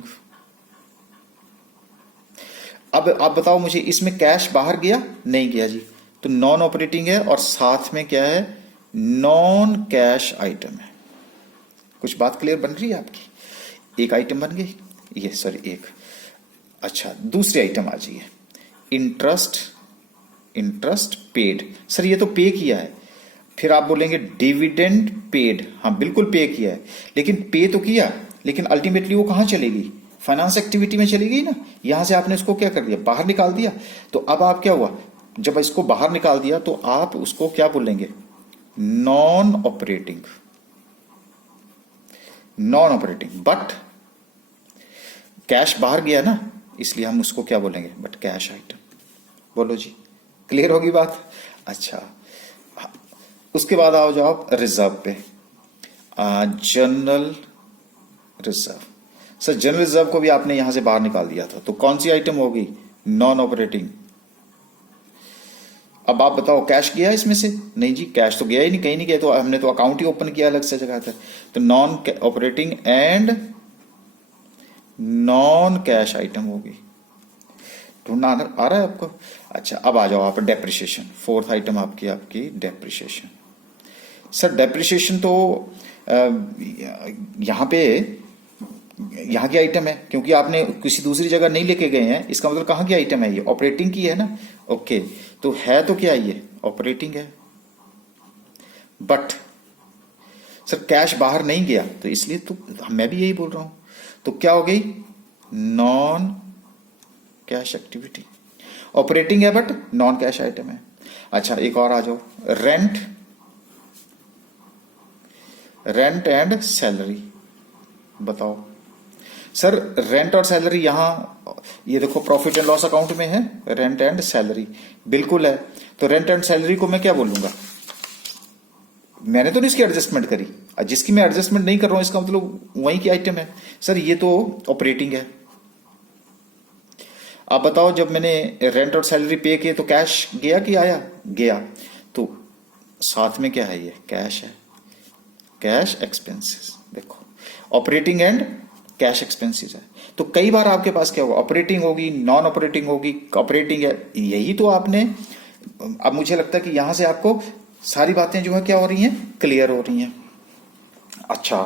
अब आप बताओ मुझे, इसमें कैश बाहर गया? नहीं गया जी, तो नॉन ऑपरेटिंग है, और साथ में क्या है? नॉन कैश आइटम है। कुछ बात क्लियर बन रही है आपकी? एक आइटम बन गई ये, सॉरी एक। अच्छा, दूसरी आइटम आ जाइए, इंटरेस्ट पेड। सर ये तो पे किया है। फिर आप बोलेंगे डिविडेंड पेड, हाँ बिल्कुल पे किया है, लेकिन पे तो किया, लेकिन अल्टीमेटली वो कहाँ चलेगी, फाइनेंस एक्टिविटी में चलेगी ना। यहां से आपने इसको क्या कर दिया, बाहर निकाल दिया। तो अब आप क्या हुआ, जब इसको बाहर निकाल दिया तो आप उसको क्या बोलेंगे, non operating, non operating. But cash बाहर गया ना, इसलिए हम उसको क्या बोलेंगे, बट कैश आइटम। बोलो जी, क्लियर होगी बात। अच्छा, उसके बाद आओ जाओ रिजर्व पे, general reserve. Sir general reserve को भी आपने यहां से बाहर निकाल दिया था, तो कौन सी आइटम होगी, नॉन ऑपरेटिंग। अब आप बताओ कैश गया इसमें से, नहीं जी कैश तो गया ही नहीं, कहीं नहीं गया, तो हमने तो अकाउंट ही ओपन किया अलग से जगह था। तो non operating and non cash item होगी। ढूंढना आ रहा है आपको। अच्छा, अब आ जाओ आप डेप्रिसिएशन, फोर्थ आइटम आपकी डेप्रिसिएशन। सर डेप्रिसिएशन तो यहां पे यहाँ की आइटम है, क्योंकि आपने किसी दूसरी जगह नहीं लेके गए हैं, इसका मतलब कहाँ की आइटम है, ये ऑपरेटिंग की है ना। ओके, तो है तो क्या ये ऑपरेटिंग है, बट सर कैश बाहर नहीं गया, तो इसलिए तो मैं भी यही बोल रहा हूं। तो क्या हो गई, नॉन कैश एक्टिविटी। ऑपरेटिंग है बट नॉन कैश आइटम है। अच्छा, एक और आ जाओ, रेंट, रेंट एंड सैलरी। बताओ सर, रेंट और सैलरी यहां, ये देखो प्रॉफिट एंड लॉस अकाउंट में है, रेंट एंड सैलरी बिल्कुल है। तो रेंट एंड सैलरी को मैं क्या बोलूंगा, मैंने तो नहीं इसकी एडजस्टमेंट करी, जिसकी मैं एडजस्टमेंट नहीं कर रहा हूं इसका मतलब वही की आइटम है। सर ये तो ऑपरेटिंग है। आप बताओ, जब मैंने रेंट और सैलरी पे किए तो कैश गया कि आया, गया, तो साथ में क्या है, ये कैश है, कैश एक्सपेंसेस। देखो ऑपरेटिंग एंड कैश एक्सपेंसेस है। तो कई बार आपके पास क्या होगा, ऑपरेटिंग होगी, नॉन ऑपरेटिंग होगी, ऑपरेटिंग है, यही तो आपने। अब मुझे लगता है कि यहां से आपको सारी बातें जो है क्या हो रही हैं, क्लियर हो रही हैं। अच्छा,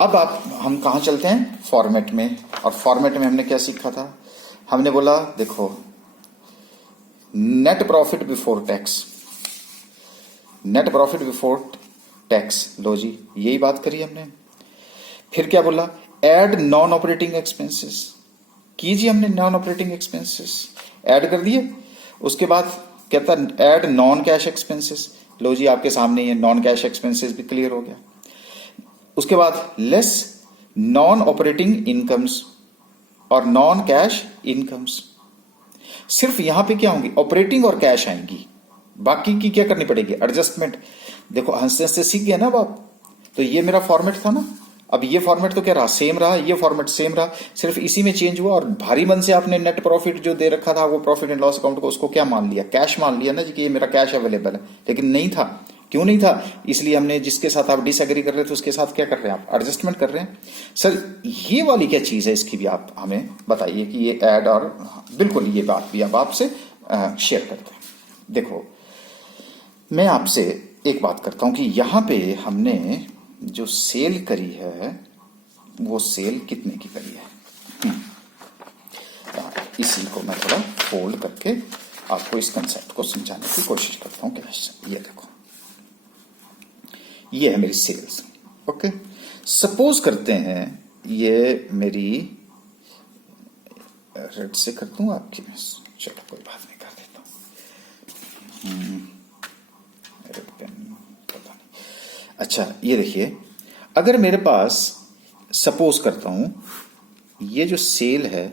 अब हम कहां चलते हैं, फॉर्मेट में। और फॉर्मेट में हमने क्या सीखा था, हमने बोला देखो net profit before tax, net profit before tax, लो जी यही बात करी हमने। फिर क्या बोला, ऐड नॉन ऑपरेटिंग एक्सपेंसेस, कीजिए हमने नॉन ऑपरेटिंग एक्सपेंसेस ऐड कर दिए। उसके बाद कहता ऐड नॉन कैश एक्सपेंसेस, लो जी आपके सामने ही है, नॉन कैश एक्सपेंसेस भी क्लियर हो गया। उसके बाद लेस नॉन ऑपरेटिंग इनकम्स और नॉन कैश इनकम्स। सिर्फ यहां पे क्या होंगी, ऑपरेटिंग और कैश आएंगी, बाकी की क्या करनी पड़ेगी, एडजस्टमेंट। देखो हंसते हंसते सीख गया ना आप। तो ये मेरा फॉर्मेट था ना, अब ये फॉर्मेट तो क्या रहा, सेम रहा, ये फॉर्मेट सेम रहा, सिर्फ इसी में चेंज हुआ। और भारी मन से आपने नेट प्रॉफिट जो दे रखा था वो प्रॉफिट एंड लॉस अकाउंट को, उसको क्या मान लिया, कैश मान लिया ना जी कि ये मेरा कैश अवेलेबल है, लेकिन नहीं था। क्यों नहीं था, इसलिए हमने जिसके साथ आप डिसएग्री कर रहे थे उसके साथ क्या कर रहे हैं, आप एडजस्टमेंट कर रहे हैं। सर ये वाली क्या चीज है, इसकी भी आप हमें बताइए कि ये ऐड, और बिल्कुल ये बात भी अब आपसे शेयर करते हैं। देखो मैं आपसे एक बात करता हूं कि यहां पे हमने जो सेल करी है वो सेल कितने की करी है। इसी को मैं थोड़ा फोल्ड करके आपको इस कंसेप्ट को समझाने की कोशिश करता हूं। कैसे, ये देखो ये है मेरी सेल्स। ओके, सपोज करते हैं ये मेरी, रेड से कर दूं आपकी, चलो कोई बात नहीं, कर देता हूं, रेड पेन पता नहीं। अच्छा ये देखिए, अगर मेरे पास सपोज करता हूं ये जो सेल है,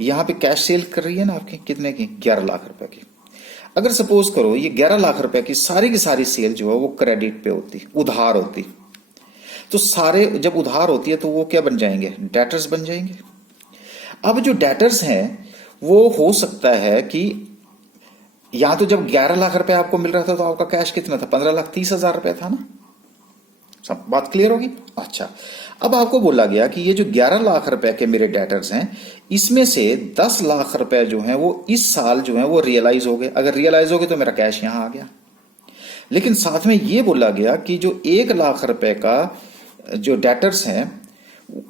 यहां पे कैश सेल कर रही है ना आपकी, कितने की, 11 लाख रुपए की। अगर सपोज करो ये 11 लाख रुपए की सारी सेल जो है वो क्रेडिट पे होती, उधार होती, तो सारे जब उधार होती है तो वो क्या बन जाएंगे, डेटर्स बन जाएंगे। अब जो डेटर्स हैं वो हो सकता है कि यहां तो जब 11 लाख रुपए आपको मिल रहा था तो आपका कैश कितना था, 15,30,000 रुपए था ना। सब बात क्लियर होगी। अच्छा, अब आपको बोला गया कि ये जो 11 लाख रुपए के मेरे डेटर्स हैं, इसमें से 10 लाख रुपए जो हैं वो इस साल जो हैं वो रियलाइज हो गए। अगर रियलाइज हो गए तो मेरा कैश यहां आ गया। लेकिन साथ में ये बोला गया कि जो 1 लाख रुपए का जो डेटर्स हैं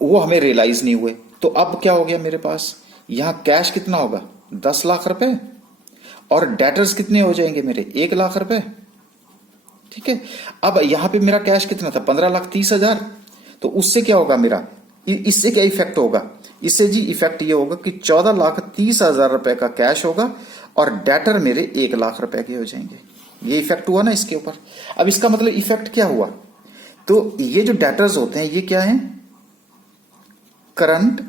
वो हमें रियलाइज नहीं हुए। तो अब क्या हो गया मेरे पास, यहां कैश कितना होगा, 10 लाख रुपए, और डेटर्स कितने हो जाएंगे मेरे, 1 लाख रुपए। ठीक है। अब यहां पे मेरा कैश कितना था, 15,30,000। तो उससे क्या होगा मेरा, इससे क्या इफेक्ट होगा, इससे जी इफेक्ट ये होगा कि 14,30,000 रुपए का कैश होगा और डेटर मेरे 1,00,000 रुपए के हो जाएंगे। ये इफेक्ट हुआ ना इसके ऊपर। अब इसका मतलब इफेक्ट क्या हुआ, तो ये जो डेटर्स होते हैं ये क्या है, करंट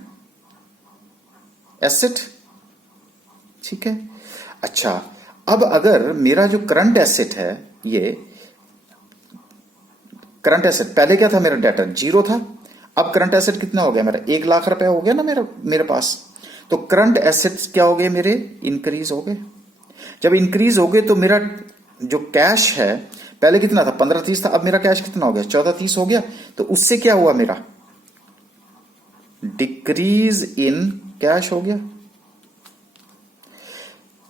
एसेट। ठीक है। अच्छा, अब अगर मेरा जो करंट एसेट है, ये करंट एसेट पहले क्या था, मेरा डेटर 0 था, अब करंट एसेट कितना हो गया मेरा, 1,00,000 रुपए हो गया ना मेरे पास। तो करंट एसेट्स क्या हो गए मेरे, इंक्रीज हो गए। जब इंक्रीज हो गए तो मेरा जो कैश है पहले कितना था, 15,30 था, अब मेरा कैश कितना हो गया, 14,30 हो गया। तो उससे क्या हुआ मेरा, डिक्रीज इन कैश हो गया।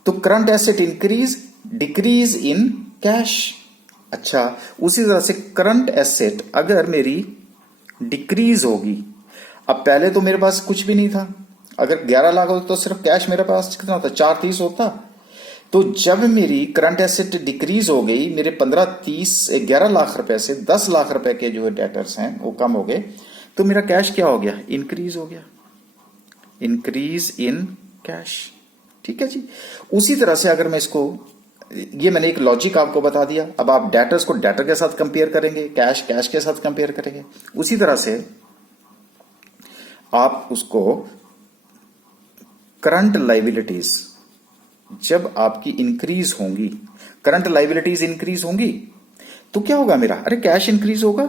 तो current asset increase, decrease in cash. अच्छा, उसी तरह से करंट एसेट अगर मेरी डिक्रीज होगी, अब पहले तो मेरे पास कुछ भी नहीं था, अगर 11,00,000 होता तो सिर्फ कैश मेरे पास कितना होता, 4,30 होता। तो जब मेरी करंट एसेट डिक्रीज हो गई, मेरे 11,00,000 रुपए से 10,00,000 रुपए के जो डेटर्स हैं वो कम हो गए, तो मेरा कैश क्या हो गया, इंक्रीज हो गया, इंक्रीज इन कैश। ठीक है जी। उसी तरह से अगर मैं इसको, ये मैंने एक लॉजिक आपको बता दिया, अब आप डेटर्स को डेटर के साथ कंपेयर करेंगे, कैश कैश के साथ कंपेयर करेंगे। उसी तरह से आप उसको करंट लाइबिलिटीज जब आपकी इंक्रीज होंगी, करंट लाइबिलिटीज इंक्रीज होंगी तो क्या होगा मेरा, अरे कैश इंक्रीज होगा,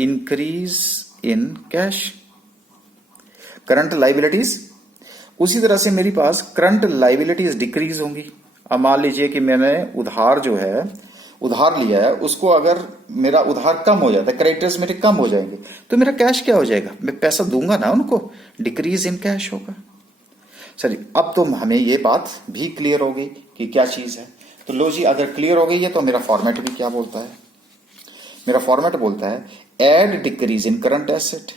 increase in cash, current liabilities. उसी तरह से मेरे पास करंट लाइबिलिटीज डिक्रीज होंगी। अब मान लीजिए कि मैंने उधार जो है, उधार लिया है, उसको अगर मेरा उधार कम हो जाता है, क्रेडिटर्स मेरे कम हो जाएंगे, तो मेरा कैश क्या हो जाएगा, मैं पैसा दूंगा ना उनको, डिक्रीज इन कैश होगा। चलिए, अब तो हमें ये बात भी क्लियर हो गई कि क्या चीज है। तो लो जी, अगर क्लियर हो गई है तो मेरा फॉर्मेट भी क्या बोलता है, मेरा फॉर्मेट बोलता है add decrease in current asset,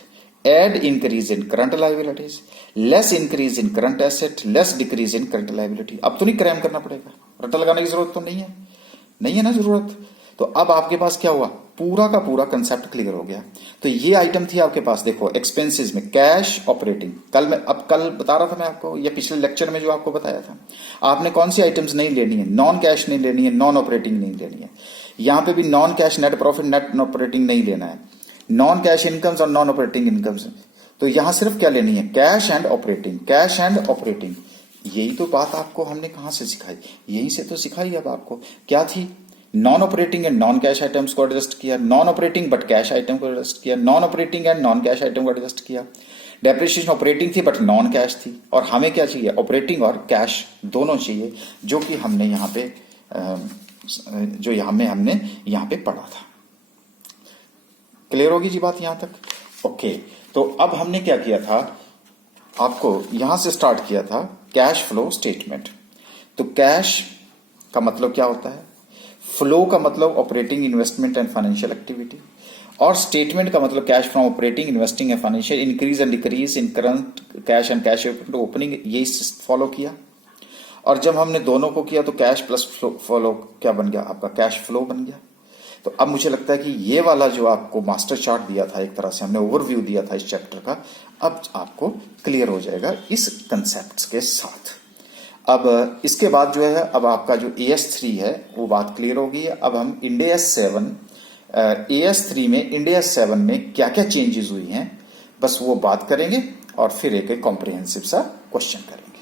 add increase in current liabilities, less increase in current asset, less decrease in current liability. अब तो नहीं क्रैम करना पड़ेगा, रट्टा लगाने की जरूरत तो नहीं है, नहीं है ना जरूरत। तो अब आपके पास क्या हुआ, पूरा का पूरा कंसेप्ट क्लियर हो गया। तो ये आइटम थी आपके पास, देखो एक्सपेंसेस में कैश ऑपरेटिंग, कल बता रहा था मैं आपको, या पिछले लेक्चर में जो आपको बताया था, आपने कौन सी आइटम्स नहीं लेनी है, नॉन कैश नहीं लेनी है, नॉन ऑपरेटिंग नहीं लेनी है। यहां पे भी non cash net profit, net operating नहीं लेना है, नॉन कैश इनकम्स और नॉन ऑपरेटिंग इनकम्स। तो यहां सिर्फ क्या लेनी है, cash and operating, cash and operating. यही तो बात आपको हमने कहां से सिखाई, यहीं से तो सिखाई। अब आपको क्या थी, non operating and non cash items को एडजस्ट किया, non operating but cash item को एडजस्ट किया, non operating and non cash item को एडजस्ट किया। डेप्रिसिएशन ऑपरेटिंग थी बट नॉन कैश थी, और हमें क्या चाहिए, ऑपरेटिंग और कैश दोनों चाहिए, जो कि हमने यहाँ पे हमने यहाँ पे पढ़ा था। क्लियर होगी जी बात यहां तक। ओके, तो अब हमने क्या किया था, आपको यहां से स्टार्ट किया था कैश फ्लो स्टेटमेंट। तो कैश का मतलब क्या होता है, फ्लो का मतलब operating, investment and financial activity, और स्टेटमेंट का मतलब cash from operating, investing and financial, increase and decrease in current cash and cash opening, यही फॉलो किया। और जब हमने दोनों को किया तो कैश प्लस फ्लो क्या बन गया, आपका कैश फ्लो बन गया। तो अब मुझे लगता है कि ये वाला जो आपको मास्टर चार्ट दिया था, एक तरह से हमने ओवरव्यू दिया था इस चैप्टर का, अब आपको क्लियर हो जाएगा इस कंसेप्ट के साथ। अब इसके बाद जो है, अब आपका जो AS3 है वो बात क्लियर होगी। अब हम इंडेस 7 AS3 में, इंडेस 7 में क्या क्या चेंजेस हुई हैं, बस वो बात करेंगे और फिर एक कॉम्प्रिहेंसिव सा क्वेश्चन करेंगे।